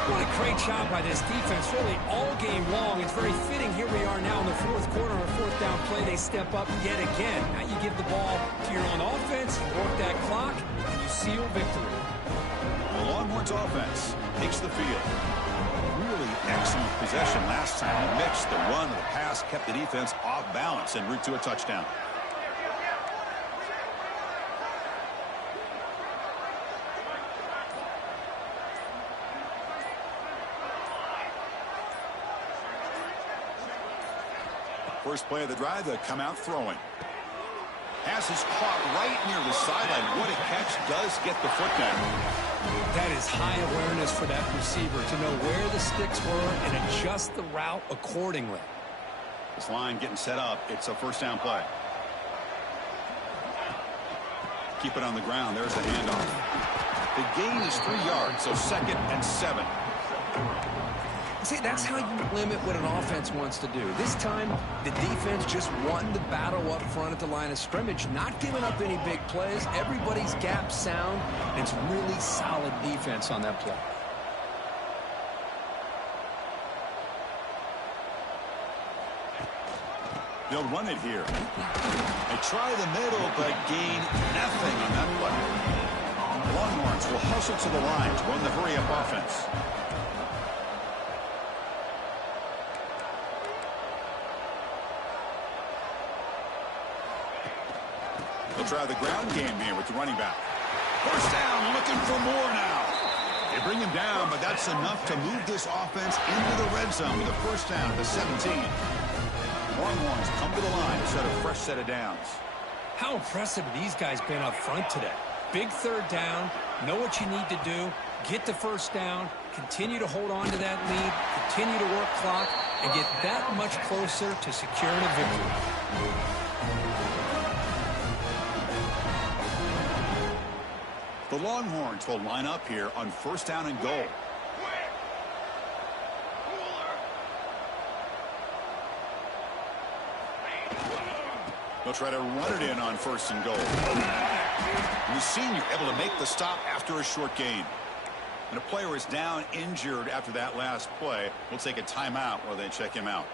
What a great job by this defense, really all game long. It's very fitting. Here we are now in the 4th quarter on a 4th down play. They step up yet again. Now you give the ball to your own offense, you work that clock, and you seal victory. The Longhorns offense takes the field. Really excellent possession last time. The mix, the run, the pass kept the defense off balance en route to a touchdown. First play of the drive, they come out throwing. Pass is caught right near the sideline. What a catch. Does get the foot down. That is high awareness for that receiver to know where the sticks were and adjust the route accordingly. This line getting set up. It's a 1st down play. Keep it on the ground. There's the handoff. The gain is 3 yards, so 2nd and 7. See, that's how you limit what an offense wants to do. This time, the defense just won the battle up front at the line of scrimmage, not giving up any big plays. Everybody's gap sound, and it's really solid defense on that play. They'll run it here. They try the middle, but gain nothing on that play. Longhorns will hustle to the line to run the hurry-up offense. They'll try the ground game here with the running back. 1st down, looking for more now. They bring him down, but that's enough to move this offense into the red zone with a 1st down at the 17. Longhorns come to the line to set a fresh set of downs. How impressive have these guys been up front today? Big 3rd down, know what you need to do, get the 1st down, continue to hold on to that lead, continue to work clock, and get that much closer to securing a victory. The Longhorns will line up here on 1st down and goal. They'll try to run it in on 1st and goal. The senior able to make the stop after a short gain. And a player is down injured after that last play. We'll take a timeout while they check him out.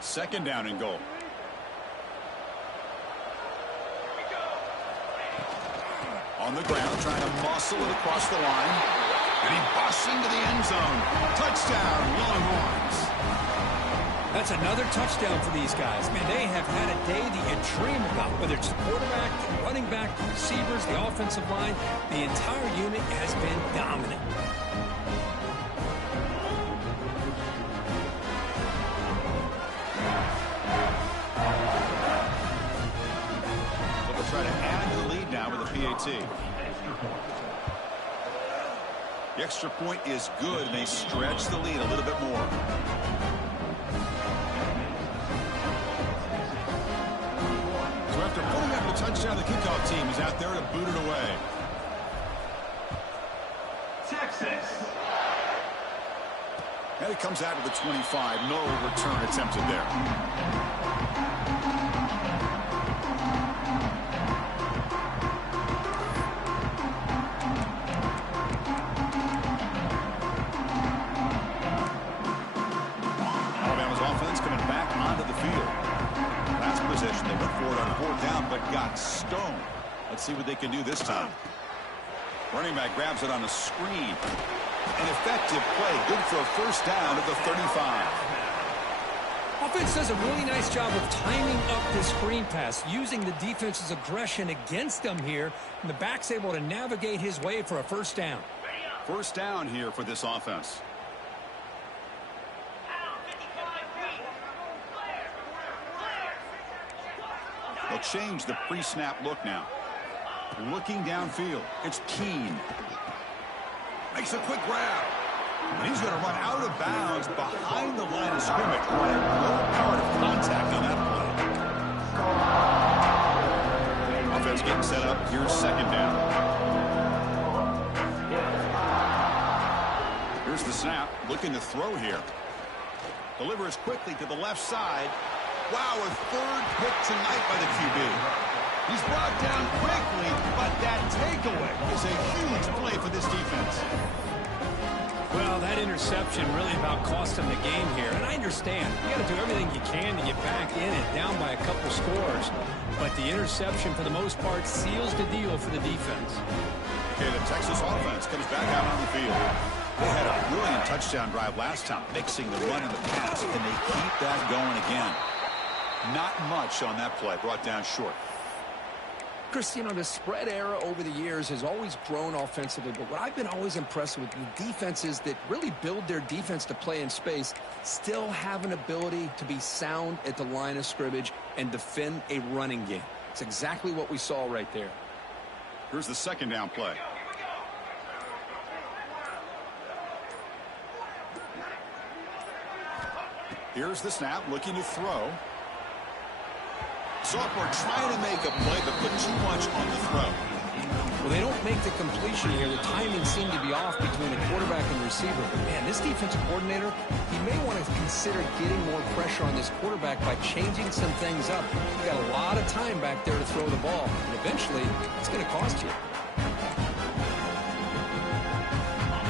2nd down and goal. On the ground, trying to muscle it across the line. And he busts into the end zone. Touchdown, Longhorns. That's another touchdown for these guys. Man, they have had a day that you dream about, whether it's the quarterback, the running back, the receivers, the offensive line. The entire unit has been dominant. So they'll try to add to the lead now with a PAT. The extra point is good, and they stretch the lead a little bit more. So after putting up the touchdown, the kickoff team is out there to boot it away. Texas. And it comes out to the 25. No return attempted there. They went for it on fourth down, but got stoned. Let's see what they can do this time. Running back grabs it on a screen. An effective play. Good for a first down at the 35. Offense does a really nice job of timing up this screen pass, using the defense's aggression against them here, and the back's able to navigate his way for a first down. First down here for this offense. They'll change the pre-snap look now. Looking downfield. It's Keene. Makes a quick grab. And he's going to run out of bounds behind the line of scrimmage. No power of contact on that play. Offense getting set up. Here's second down. Here's the snap. Looking to throw here. Delivers quickly to the left side. Wow, a third pick tonight by the QB. He's brought down quickly, but that takeaway is a huge play for this defense. Well, that interception really about cost him the game here. And I understand. You got to do everything you can to get back in it, down by a couple scores. But the interception, for the most part, seals the deal for the defense. Okay, the Texas offense comes back out on the field. They had a brilliant touchdown drive last time, mixing the run and the pass. Can they keep that going again? Not much on that play, brought down short. Chris, you know, the spread era over the years has always grown offensively, but what I've been always impressed with the defenses that really build their defense to play in space still have an ability to be sound at the line of scrimmage and defend a running game. It's exactly what we saw right there. Here's the second down play. Here's the snap, looking to throw. Sophomore trying to make a play, but put too much on the throw. Well, they don't make the completion here. The timing seemed to be off between the quarterback and the receiver. But, man, this defensive coordinator, he may want to consider getting more pressure on this quarterback by changing some things up. You got a lot of time back there to throw the ball, and eventually it's going to cost you.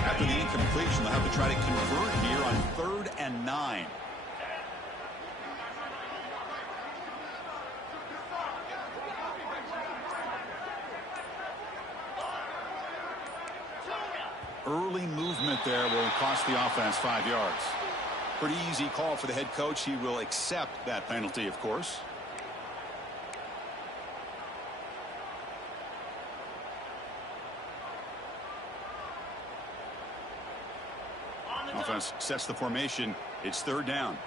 After the incompletion, they'll have to try to convert here on 3rd and 9. Early movement there will cost the offense 5 yards. Pretty easy call for the head coach. He will accept that penalty, of course. Offense sets the formation. It's 3rd down.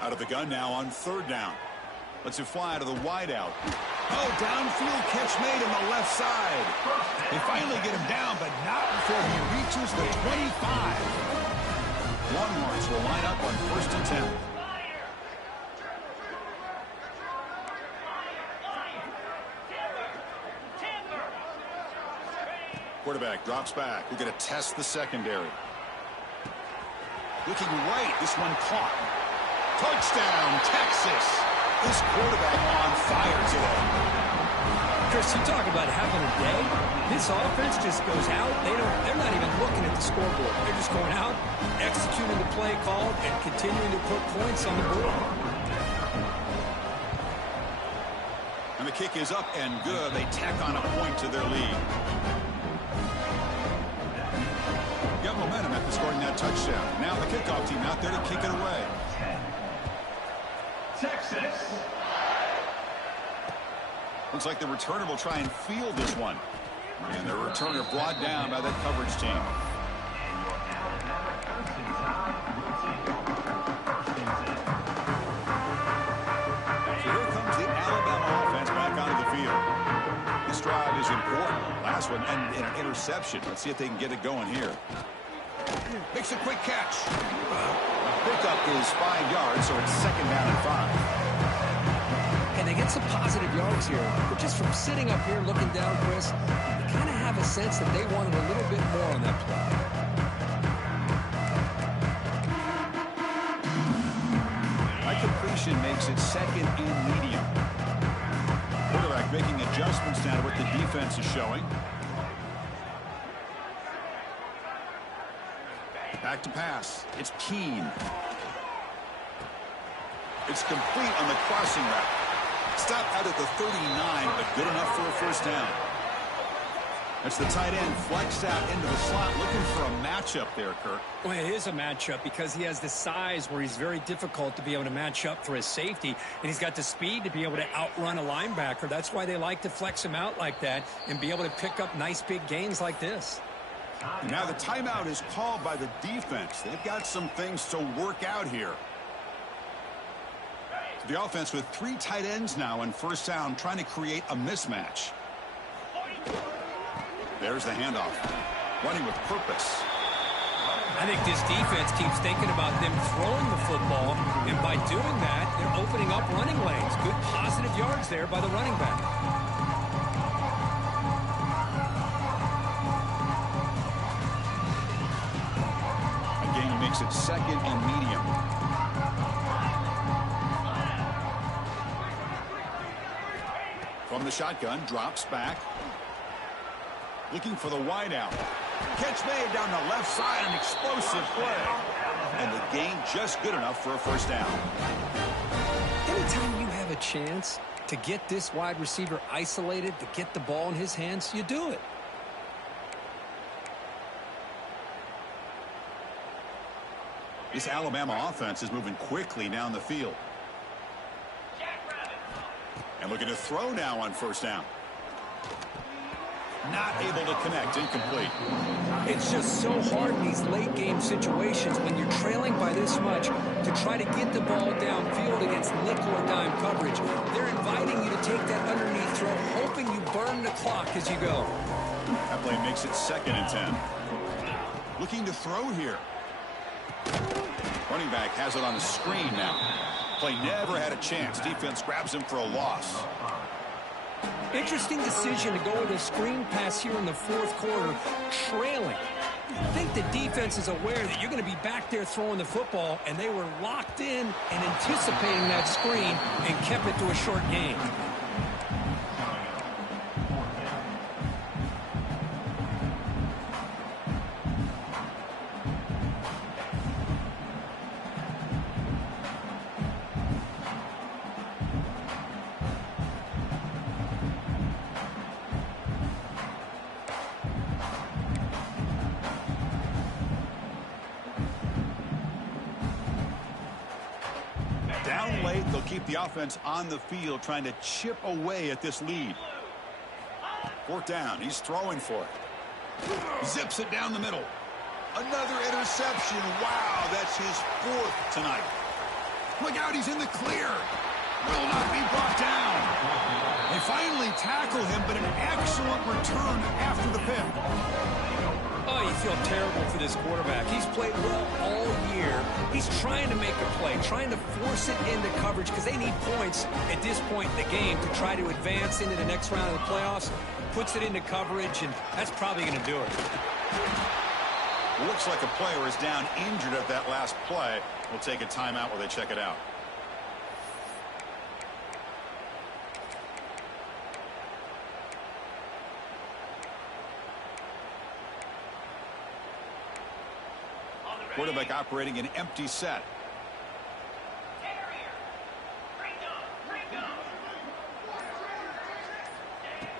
Out of the gun now on 3rd down. Lets it fly to the wideout. Oh, downfield catch made on the left side. They finally get him down, but not before he reaches the 25. Longhorns will line up on 1st and 10. Quarterback drops back. We're going to test the secondary. Looking right. This one caught. Touchdown, Texas. This quarterback on fire today. Chris, you talk about having a day. This offense just goes out. They're not even looking at the scoreboard. They're just going out, executing the play call, and continuing to put points on the board. And the kick is up and good. They tack on a point to their lead. scoring that touchdown. Now the kickoff team out there to kick it away. Texas. Looks like the returner will try and field this one. And the returner brought down by that coverage team. So here comes the Alabama offense back onto the field. This drive is important. Last one and an interception. Let's see if they can get it going here. Makes a quick catch. Pickup is 5 yards, so it's 2nd down and 5. And they get some positive yards here. But just from sitting up here looking down, Chris, you kind of have a sense that they wanted a little bit more on that play. High completion makes it 2nd and medium. Quarterback making adjustments now to what the defense is showing. Back to pass. It's Keene. It's complete on the crossing route. Stop out at the 39, but good enough for a 1st down. That's the tight end flexed out into the slot, looking for a matchup there, Kirk. Well, it is a matchup because he has the size where he's very difficult to be able to match up for his safety, and he's got the speed to be able to outrun a linebacker. That's why they like to flex him out like that and be able to pick up nice big gains like this. Now the timeout is called by the defense. They've got some things to work out here. The offense with 3 tight ends now on 1st down, trying to create a mismatch. There's the handoff. Running with purpose. I think this defense keeps thinking about them throwing the football, and by doing that, they're opening up running lanes. Good positive yards there by the running back. Again, makes it 2nd and medium. From the shotgun, drops back. Looking for the wide out. Catch made down the left side, an explosive play. And the gain just good enough for a 1st down. Anytime you have a chance to get this wide receiver isolated, to get the ball in his hands, you do it. This Alabama offense is moving quickly down the field. And looking to throw now on 1st down. Not able to connect, incomplete. It's just so hard in these late game situations when you're trailing by this much to try to get the ball downfield against nickel or dime coverage. They're inviting you to take that underneath throw, hoping you burn the clock as you go. That play makes it 2nd and 10. Looking to throw here. Running back has it on the screen now. Play never had a chance. Defense grabs him for a loss. Interesting decision to go with a screen pass here in the 4th quarter, trailing. I think the defense is aware that you're going to be back there throwing the football, and they were locked in and anticipating that screen and kept it to a short gain. Down late, they'll keep the offense on the field, trying to chip away at this lead. 4th down, he's throwing for it. Zips it down the middle. Another interception. Wow, that's his 4th tonight. Look out, he's in the clear. Will not be brought down. They finally tackle him, but an excellent return after the pick. Oh, you feel terrible for this quarterback. He's played well all year. He's trying to make a play, trying to force it into coverage because they need points at this point in the game to try to advance into the next round of the playoffs. Puts it into coverage, and that's probably going to do it. Looks like a player is down injured at that last play. We'll take a timeout while they check it out. Quarterback operating an empty set.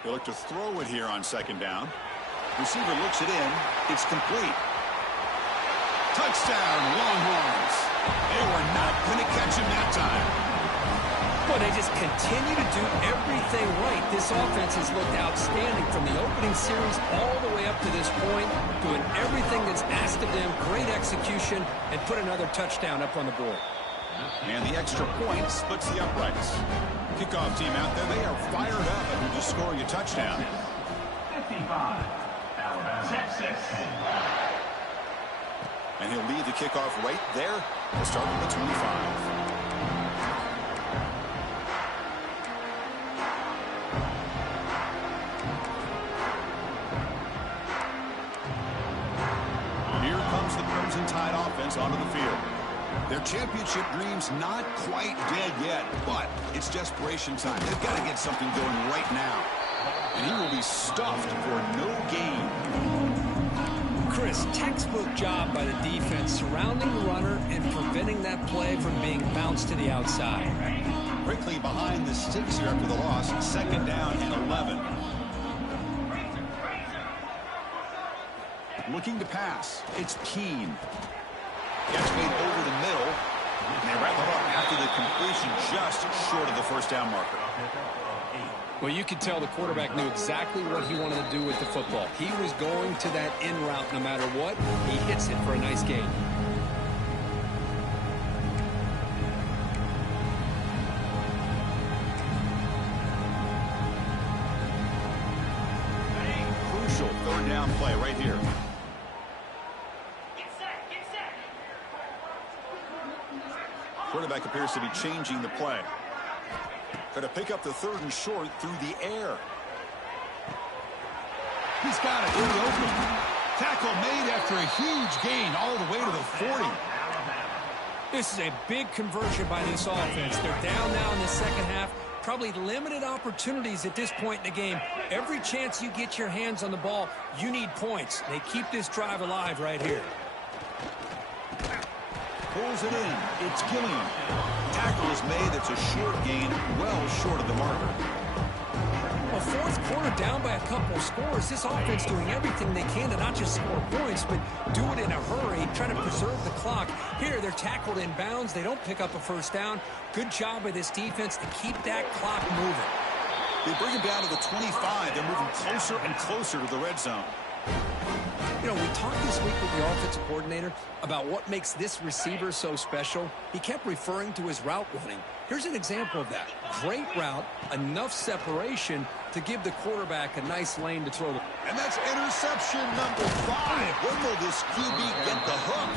They look to throw it here on 2nd down. Receiver looks it in. It's complete. Touchdown, Longhorns. They were not going to catch him that time. Well, they just continue to do everything right. This offense has looked outstanding from the opening series all the way up to this point, doing everything that's asked of them, great execution, and put another touchdown up on the board. And the extra point splits the uprights. Kickoff team out there, they are fired up after just scoring a touchdown. 55, Alabama, Texas. And he'll lead the kickoff right there to start at the 25. Tide offense onto the field. Their championship dreams not quite dead yet, but it's desperation time. They've got to get something going right now. And he will be stuffed for no gain. Chris, textbook job by the defense surrounding the runner and preventing that play from being bounced to the outside. Quickly behind the sticks here after the loss. 2nd down and 11. Looking to pass. It's Keene. Gets made over the middle. And they wrap it up after the completion just short of the first down marker. Well, you could tell the quarterback knew exactly what he wanted to do with the football. He was going to that in route no matter what. He hits it for a nice gain. Crucial 3rd down play right here. Quarterback appears to be changing the play. Going to pick up the 3rd and short through the air. He's got it in the opening. Tackle made after a huge gain all the way to the 40. This is a big conversion by this offense. They're down now in the second half. Probably limited opportunities at this point in the game. Every chance you get your hands on the ball, you need points. They keep this drive alive right here. Pulls it in. It's Gilliam. Tackle is made. It's a short gain, well short of the marker. Well, 4th quarter down by a couple of scores. This offense doing everything they can to not just score points, but do it in a hurry, trying to preserve the clock. Here, they're tackled in bounds. They don't pick up a first down. Good job by this defense to keep that clock moving. They bring him down to the 25. They're moving closer and closer to the red zone. You know, we talked this week with the offensive coordinator about what makes this receiver so special. He kept referring to his route running. Here's an example of that. Great route, enough separation to give the quarterback a nice lane to throw. And that's interception number 5. When will this QB get the hook?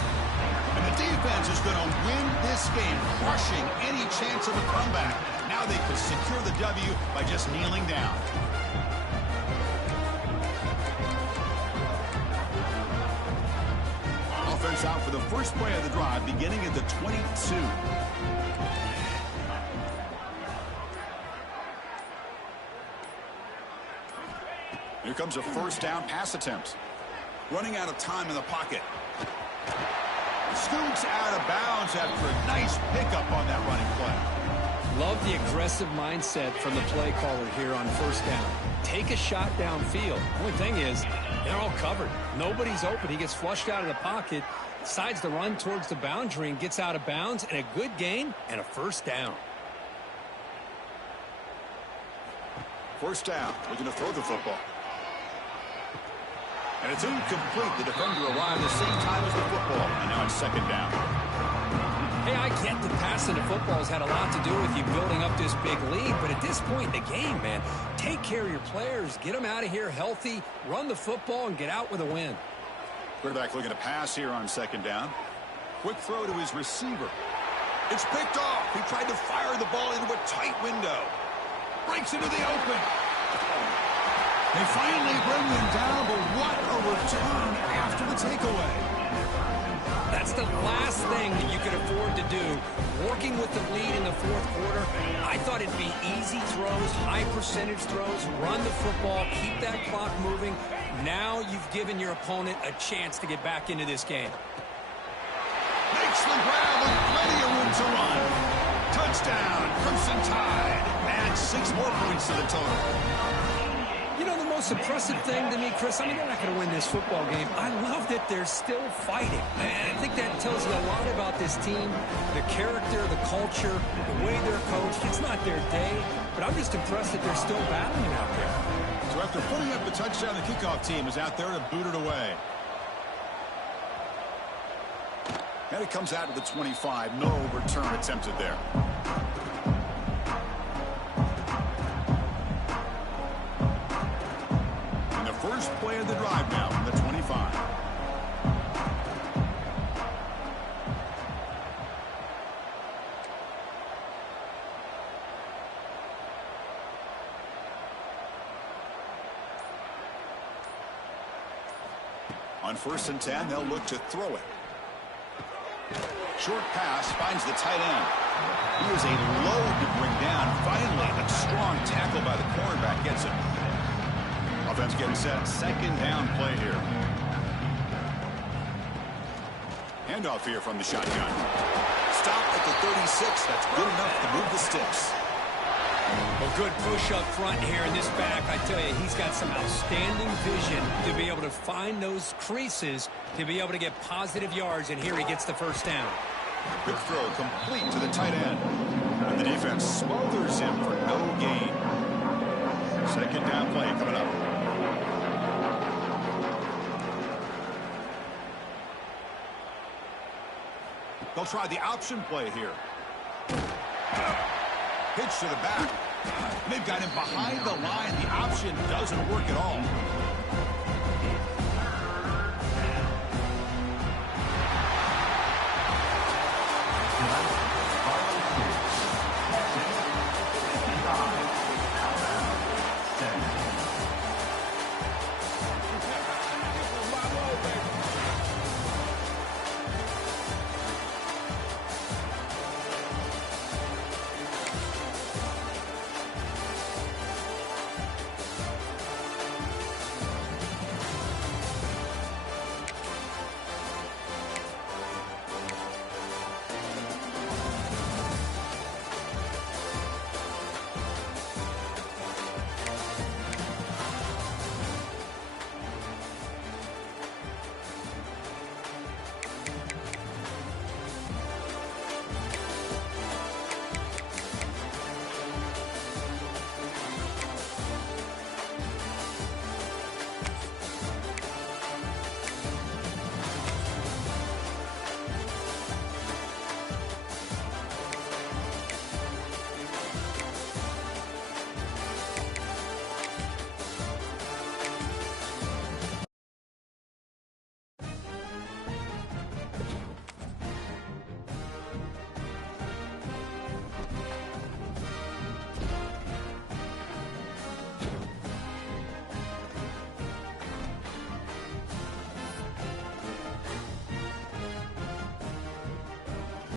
And the defense is going to win this game, crushing any chance of a comeback. Now they can secure the W by just kneeling down. Offense out for the first play of the drive, beginning at the 22. Here comes a first down pass attempt. Running out of time in the pocket. Scoots out of bounds after a nice pickup on that running play. Love the aggressive mindset from the play caller here on first down. Take a shot downfield. Only thing is, they're all covered. Nobody's open. He gets flushed out of the pocket, decides to run towards the boundary and gets out of bounds, and a good gain and a first down. First down, looking to throw the football. And it's incomplete. The defender arrived the same time as the football, and now it's 2nd down. Hey, I get the passing the football has had a lot to do with you building up this big lead, but at this point in the game, man, take care of your players, get them out of here healthy, run the football, and get out with a win. Quarterback looking to pass here on 2nd down. Quick throw to his receiver. It's picked off. He tried to fire the ball into a tight window. Breaks into the open. They finally bring him down, but what a return after the takeaway. That's the last thing that you could afford to do. Working with the lead in the 4th quarter, I thought it'd be easy throws, high percentage throws, run the football, keep that clock moving. Now you've given your opponent a chance to get back into this game. Makes the grab with plenty of room to run. Touchdown, Crimson Tide. Add 6 more points to the total. You know, the most impressive thing to me, Chris, I mean, they're not going to win this football game. I love that they're still fighting. And I think that tells you a lot about this team, the character, the culture, the way they're coached. It's not their day, but I'm just impressed that they're still battling out there. So after putting up the touchdown, the kickoff team is out there to boot it away. And it comes out to the 25. No return attempted there. And the first play of the drive now from the 25. On 1st and 10, they'll look to throw it. Short pass finds the tight end. He was a load to bring down. Finally, a strong tackle by the cornerback gets it. Offense getting set. 2nd down play here. Handoff here from the shotgun. Stop at the 36. That's good enough to move the sticks. Well, good push up front here in this back. I tell you, he's got some outstanding vision to be able to find those creases, to be able to get positive yards, and here he gets the 1st down. Quick throw complete to the tight end. And the defense smothers him for no gain. 2nd down play coming up. They'll try the option play here. Pitch to the back. They've got him behind the line. The option doesn't work at all.